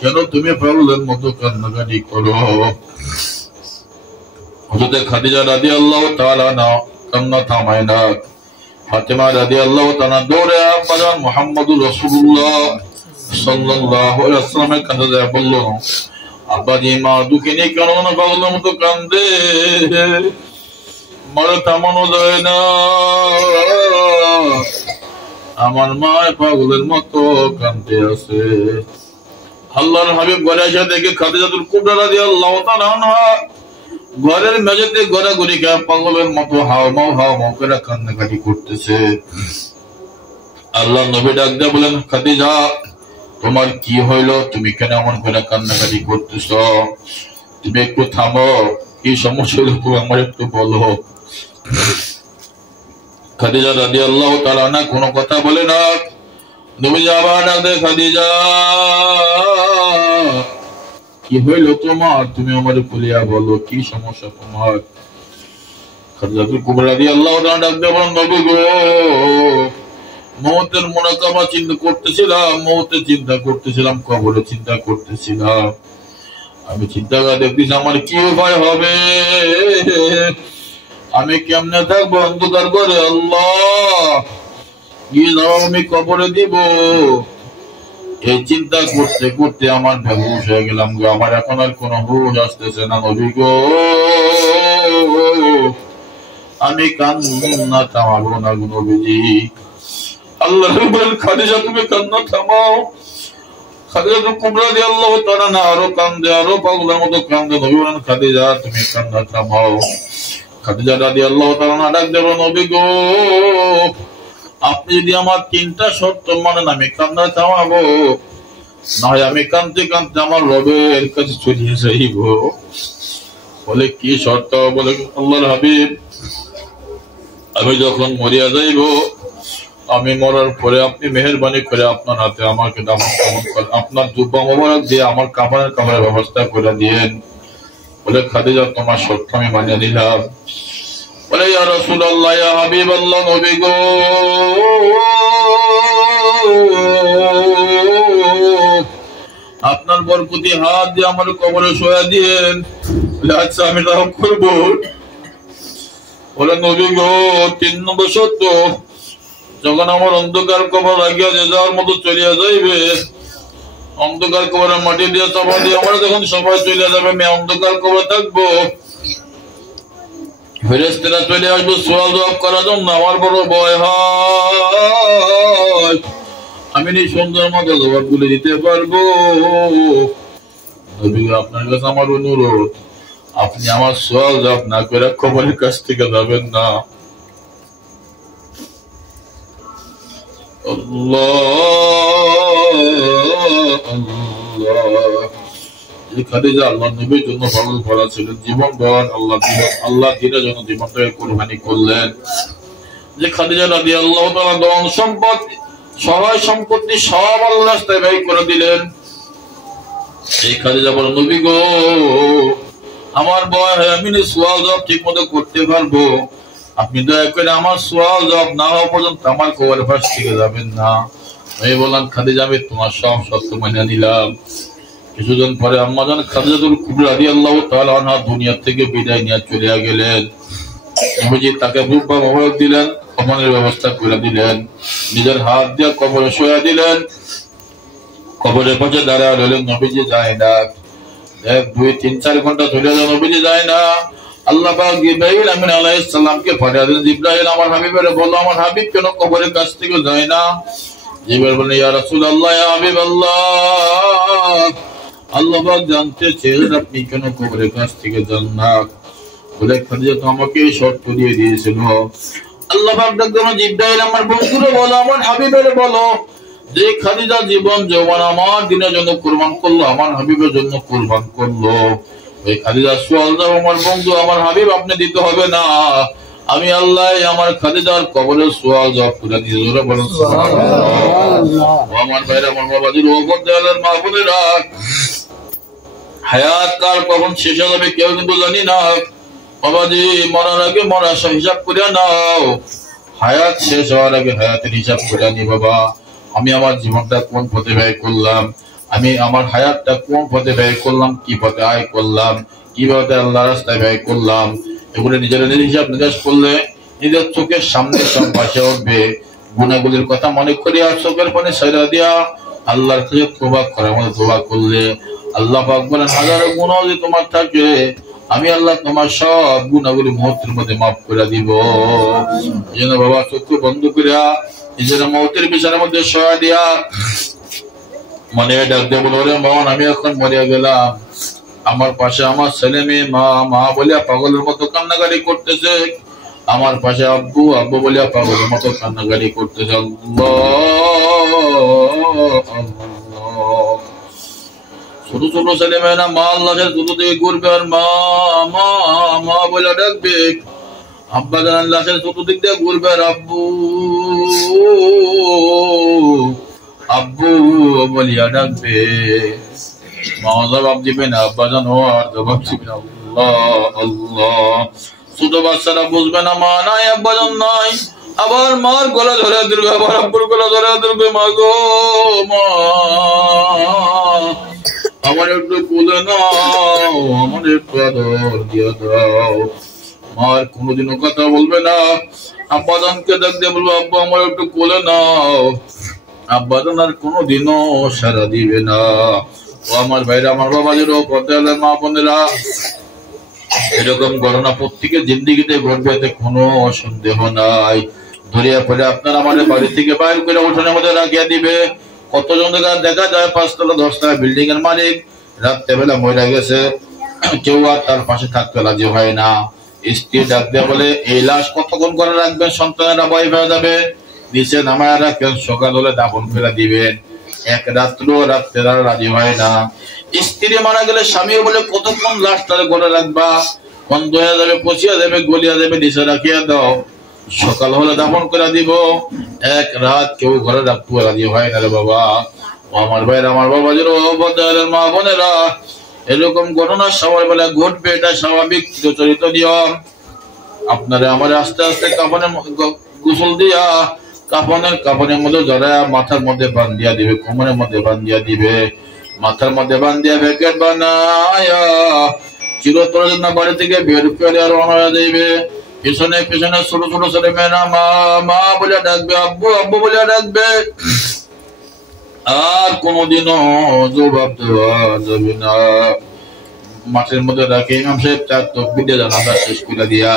কেন তুমি পাগলের মতো কান্নাকাটি করো? হযরত খাদিজা রাদিয়াল্লাহু তাআলা না কান্না থামায় না। ফাতেমা রাদিয়াল্লাহু তাআলা দৌড়ে আব্বাজান মুহাম্মদুর রাসূলুল্লাহ সাল্লাল্লাহু আলাইহি ওয়াসাল্লামের কাছে যায়, বলল, আব্বাজি মা দুঃখে নিয়ে কেন পাগলের মতো কান্দে, মারে থামানো যায় না, আমার মা পাগলের মতো কান্দতে আছে। আল্লাহর হাবিব ঘরে এসে দেখে খাদিজাতুল কুবরা রাদিয়াল্লাহু তাআলা আনহা ঘরের মেঝেতে গড়াগড়ি খায় পাগলের মতো হাওমাও করে কান্নাকাটি করতেছে। আল্লাহ নবী ডাক দিয়ে বলেন, খাদিজা তোমার কি হইল, তুমি কেন এমন করে কান্নাকাটি করতেছ? তুমি একটু থামো, কি সমস্যা হইল তুমি আমার একটু বলো। খাদিজা রাদিয়াল্লাহু তাআলা আনহা কোনো কথা বলে না। নবী আবার ডাক দেয়, খাদিজা কি হইল তোমার, তুমি আমারে খুলিয়া বলো, কি সমস্যা তোমার? খাদিজাতুল কুবরা রাদিয়াল্লাহু তাআলা ডাক দিয়ে বলেন, নবী গো, মওতের মুরাকাবা চিন্তা করতেছিলাম, কবরে চিন্তা করতেছিলাম। আমি চিন্তা করে দেখতেছি আমার কি উপায় হবে, আমি কেমনে থাকবো অন্ধকার করে, আল্লাহ গিয়ে যাও আমি কবরে দিব। এই চিন্তা করতে করতে আমার বেহুশ হয়ে গেলাম গো, আমার এখন আর কোন হুশ আসতেছে না। নবী গো, আমি কান্না থামাবো না গো নবীজি। আল্লাহ বলেন, খাদিজা তুমি কান্না থামাও। খাদিজাতুল কুবরা রাদিয়াল্লাহু তাআলা না আরো কান্দে, আরো পাগলের মতো কান্দে। নবী বলেন, খাদিজা তুমি কান্না থামাও। খাদিজা রাদিয়াল্লাহু তাআলা না ডাক দেব, নবী গো আপনি যদি আমার তিনটা শর্ত মানেন আমি কান্না থামাবো, না হয় আমি কান্দতে কান্দতে আমার রবের কাছে চলে যাইব। বলে কি শর্ত? বলে আল্লাহর হাবিব আমি যখন মরিয়া যাইব, আমি মরার পরে আপনি মেহেরবানি করে আপনার হাতে আমাকে দাফন করেন, আপনার জুব্বা মোবারক দিয়ে আমার কাফনের ব্যবস্থা করে দিয়েন। বলে খাদিজা তোমার শর্ত আমি মানিয়ে নিলাম। বলে ইয়া রাসূলুল্লাহ ইয়া হাবিবাল্লাহ নবী গো আপনার বরকতি হাত দিয়ে আমার কবরে শোয়া দিয়েন। আচ্ছা আমি তাও করবো। বলে নবী গো 3 নম্বর শর্ত যখন আমার অন্ধকার কবর লাগিয়া যে যাওয়ার মতো চলিয়া যাইবে, অন্ধকার কবরে মাটি দিয়ে চাপা দিয়ে আমরা যখন সবাই চলে যাবে আমি অন্ধকার কবরে থাকবো, ফেরেশতারা চলে আসবো সওয়াল জবাব করার জন্য। আমার বড় ভয় হয় আমি এই সুন্দর মতো জবাব গুলো দিতে পারবো। নবী আপনার কাছে আমার অনুরোধ আপনি আমার সওয়াল জবাব না করে কবরের কাছ থেকে যাবেন না। খাদিজা আল্লাহ নবীর জন্য পাগল করা ছিলেন, জীবন দেওয়ার আল্লাহ দিনের জন্য জীবনটাকে কুরবানি করলেন। যে খাদিজা রাদিয়াল্লাহু তাআলা ধন সম্পদ সহায় সম্পত্তি সব আল্লাহর রাস্তায় ব্যয় করে দিলেন। এই খাদিজা বলেন নবী গো আমার ভয় হয় আমি সওয়াল জবাব ঠিক মতো করতে পারবো, আপনি দয়া করে আমার সওয়াল জবাব না হওয়া পর্যন্ত আমার কবরের পাশ থেকে যাবেন না। আমি বললাম খাদিজা আমি তোমার সব সত্য মেনে নিলাম। কিছুদিন পরে আম্মাজান খাদিজাতুল কুবরা রাদিয়াল্লাহু তাআলা আনহা দুনিয়া থেকে বিদায় নিয়ে চলে গেলেন। নবীজি তাকে রূপা মোবারক দিলেন, কফনের ব্যবস্থা করে দিলেন, নিজের হাত দিয়ে কবরে শোয়া দিলেন। কবরের পাশে দাঁড়ায় রইলেন, নবীজি যায় না। 1 2 3 4 ঘন্টা চলে যায়, নবীজি যায় না। আল্লাহ পাক জিবরাইল আমিন আলাইহিস সালামকে পাঠিয়ে দিলেন, জিবরাইল আমার হাবিবের বলো আমার হাবিব কেন কবরের কাছ থেকে যায় না? জিবরাইল বলেন ইয়া রাসূলুল্লাহ ইয়া হাবিবাল্লাহ আল্লাহ পাক জানতে চেয়েছেন আপনি কেন কবরের কাছ থেকে যান না। বলে খাদিজা তো আমাকে শর্ত দিয়ে দিয়েছিল। আল্লাহ পাক ডাকলেন জিবরাইল আমার বন্ধুরে বলো আমার হাবিবের বলো যে খাদিজা জীবন যৌবন আমার দিনের জন্য কুরবান করলো, আমার হাবিবের জন্য কুরবান করলো। ওই খাদিজা সওয়াল দাও আমার বন্ধু আমার হাবিব আপনি দিতে হবে না, আমি আল্লাহ আমার খাদিজার কবরের সওয়াল জবাব করে দিয়ে জোরে বলেন সুবহানাল্লাহ। আমার ভাইরা আমার বাবাজির ওপর দেওয়ালের মাহফুজেরা হায়াত কাল কখন শেষ হয়ে যাবে কেউ কিন্তু জানি না। বাবাজি মরার আগে মরার হিসাব করে নাও, হায়াত শেষ হওয়ার আগে হায়াতের হিসাব করে নি। বাবা আমি আমার জীবনটা কোন পথে ব্যয় করলাম, আমি আমার হায়াতটা কোন পথে ব্যয় করলাম, কি পথে আয় করলাম, কিভাবে আল্লাহ রাস্তায় ব্যয় করলাম, এগুলো নিজের হিসাব নিকাশ করলে নিজের চোখের সামনে সব ভাসে উঠবে। গুনাহগুলির কথা মনে করিয়া চোখের পানি ছেড়ে দিয়া আল্লাহর কাছে তওবা করার মতো তওবা করলে আল্লাহ পাক বলেন হাজারো গুনাহ যদি তোমার থাকে আমি আল্লাহ তোমার সব গুনাহগুলি মুহূর্তের মধ্যে মাফ করে দিব। এইজন্য বাবা চোখ বন্ধ করিয়া নিজের মৌতের বিছানার মধ্যে শোয়া দিয়া মনে ডাক দিয়ে বলো রে মন আমি এখন মরিয়া গেলাম, আমার পাশে আমার ছেলে মেয়ে মা মা বলিয়া পাগলের মতো কান্নাকাটি করতেছে, আমার পাশে আব্বু আব্বু বলিয়া পাগলের মতো কান্নাকাটি করতেছে। ছোট ছোট ছেলে মেয়েরা মা আল্লাহের ছোট দিকে ঘুরবে আর মা মা মা বলে ডাকবে, আব্বা জান আল্লাহের ছোট দিক দিয়ে ঘুরবে আর আব্বু আব্বু বলিয়া ডাকবে। মা জবাব দিবে না, আব্বা জান আর জবাব দিবে না। আল্লাহ আল্লাহ ছোট বাচ্চারা বুঝবে না মা নাই আব্বা জান নাই, আবার মার গলা ধরে ধরবে, আবার আব্বুর গলা ধরে ধরবে, মা গো মা আমার একটু কোলে নাও, আমার একটু আদর দিয়ে দাও। মার কোনোদিনও কথা বলবে না, আব্বা জানকে ডাক দিয়ে বলবো আব্বা আমার একটু কোলে নাও, আব্বা জান আর কোনোদিনও সাড়া দিবে না। ও আমার ভাইরা আমার বাবাজির পর্দার মা বোনেরা এরকম ঘটনা প্রত্যেকের জিন্দিগিতে ঘটবে এতে কোনো সন্দেহ নাই। ধরিয়া পড়ে আপনার আমাদের বাড়ি থেকে বাইর করে উঠোনের মধ্যে রাখিয়া দিবে। কতজন দেখা যায় 5 তলা 10 তলা বিল্ডিং এর মালিক রাত্রেবেলা মরে গেছে, কেউ আর তার পাশে থাকতে রাজি হয় না। স্ত্রী ডাক দিয়ে বলে এই লাশ কতক্ষণ করে রাখবেন, সন্তানেরা ভয় পেয়ে যাবে, নিচে নামায় রাখবেন, সকাল হলে দাফন করে দিবেন। এক রাত্রে রাজি হয় না। স্ত্রী মারা গেলে স্বামীও বলে কতক্ষণ লাশটারে ঘরে রাখবা, বন্ধ হয়ে যাবে, পচিয়া যাবে, গলিয়া যাবে, নিচে রাখিয়া দাও, সকাল হলে দাফন করে দিব। এক রাত কেউ ঘরে রাখতে রাজি হয় না রে বাবা। আমার ভাইয়ের আমার বাবাজির মা বোনেরা এরকম ঘটনা সবার বেলা ঘটবে, এটা স্বাভাবিক চিরাচরিত নিয়ম। আপনারা আমার আস্তে আস্তে কাফনের গোসল দিয়া কাফনের মধ্যে জড়ায়া মাথার মধ্যে বান্ধিয়া দিবে, কোমরের মধ্যে বান্ধিয়া দিবে, মাথার মধ্যে বান্ধিয়া প্যাকেট বানায়া চিরতরের জন্য বাড়ি থেকে বের করে রওনা দিবে। পেছনে পেছনে ছোট ছোট ছেলে মেয়েরা মা মা বলে ডাকবে, আব্বু আব্বু বলে ডাকবে। আর কোনদিনও জবাব দেওয়া যাবে না। মাঠের মধ্যে রাখে ইমাম সাহেব তার তকবীর দিয়ে জানাজা শেষ করে দিয়া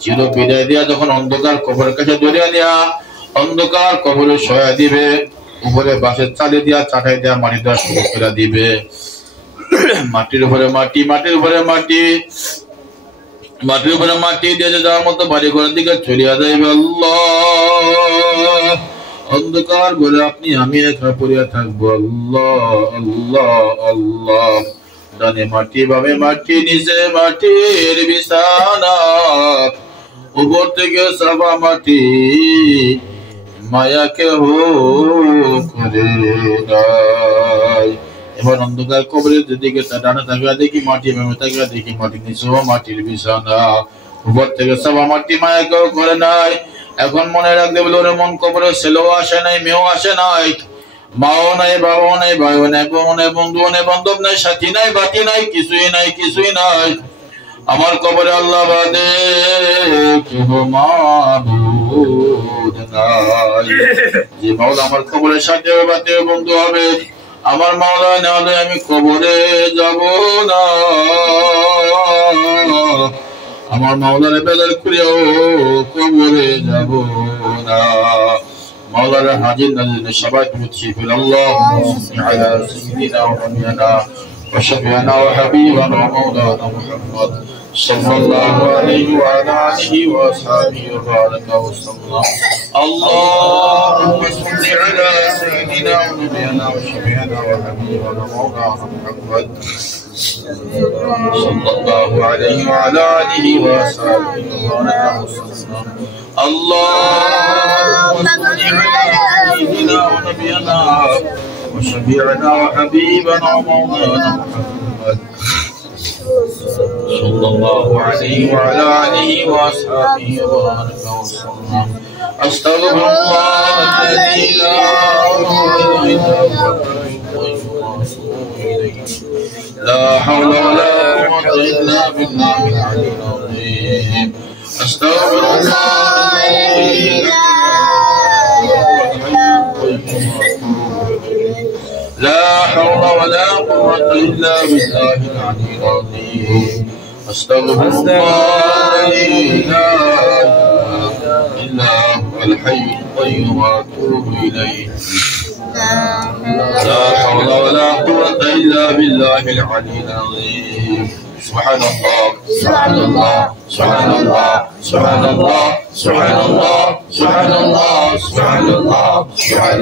চির বিদায় দিয়া যখন অন্ধকার কবরের কাছে ধরিয়া দিয়া অন্ধকার কবরে সয়া দিবে, উপরে বাঁশের চালে দিয়া চাটাই দিয়া মাটি দেওয়া শুরু করে দিবে। মাটির উপরে মাটি, মাটির উপরে মাটি, মাটির উপরে মাটি দিয়ে যাওয়ার মতো বাড়ি ঘরের দিকে চলিয়া যাইবে। আল্লাহ, অন্ধকার ঘরে আপনি আমি একা পড়িয়া থাকবো। আল্লাহ আল্লাহ আল্লাহ। ডানে মাটি বামে মাটি, নিচে মাটির বিছানা, উপর থেকে সাবা মাটি, মায়া কেহ করে নাই। এবার অন্ধকার কবরের দিকে ডানে তাকিয়া দেখি মাটি, বামে তাকিয়া দেখি মাটি, নিচেও মাটির বিছানা, উপর থেকে সাবা মাটি, মায়া কেউ করে নাই। এখন মনে রাখতে বলে ওরে মন কবরে ছেলেও আসে নাই, মেয়েও আসে নাই, মাও নাই, বাবাও নাই, ভাইও নাই, বোনও নাই, বন্ধুও নাই, বান্ধব নাই, সাথী নাই, বাতি নাই, কিছুই নাই, কিছুই নাই। আমার কবরে আল্লাহ বাদে কেহ মাবুদ নাই। যে মাওলা আমার কবরের সাথে বাতে বন্ধু হবে, আমার মাওলা না হলে আমি কবরে যাব না। আমার মাওলার বেলার করিয়াও কবরে যাব না। مولانا الحاجين الشباب المتشفين اللهم صل على سيدنا ونبينا وشفيعنا وحبيبنا ومولانا محمد صلى الله عليه وعلى آله وأصحابه وبارك وسلم. اللهم صل على سيدنا ونبينا وشفيعنا وحبيبنا ومولانا محمد صلى الله عليه وعلى آله وأصحابه وبارك وسلم. اللهم صل على سيدنا ونبينا وشفيعنا وحبيبنا ومولانا محمد صلى الله عليه وعلى آله وأصحابه وبارك وسلم. أستغفر الله الذي لا إله إلا هو لا حول ولا قوة إلا بالله العلي العظيم. أستغفر الله لا حول ولا قوة إلا بالله العلي العظيم. أستغفر الله لا إله إلا هو الحي القيوم وأتوب إليه. لا حول ولا قوة إلا بالله العلي العظيم. سبحان الله سبحان الله سبحان الله سبحان الله سبحان الله سبحان الله سبحان الله سبحان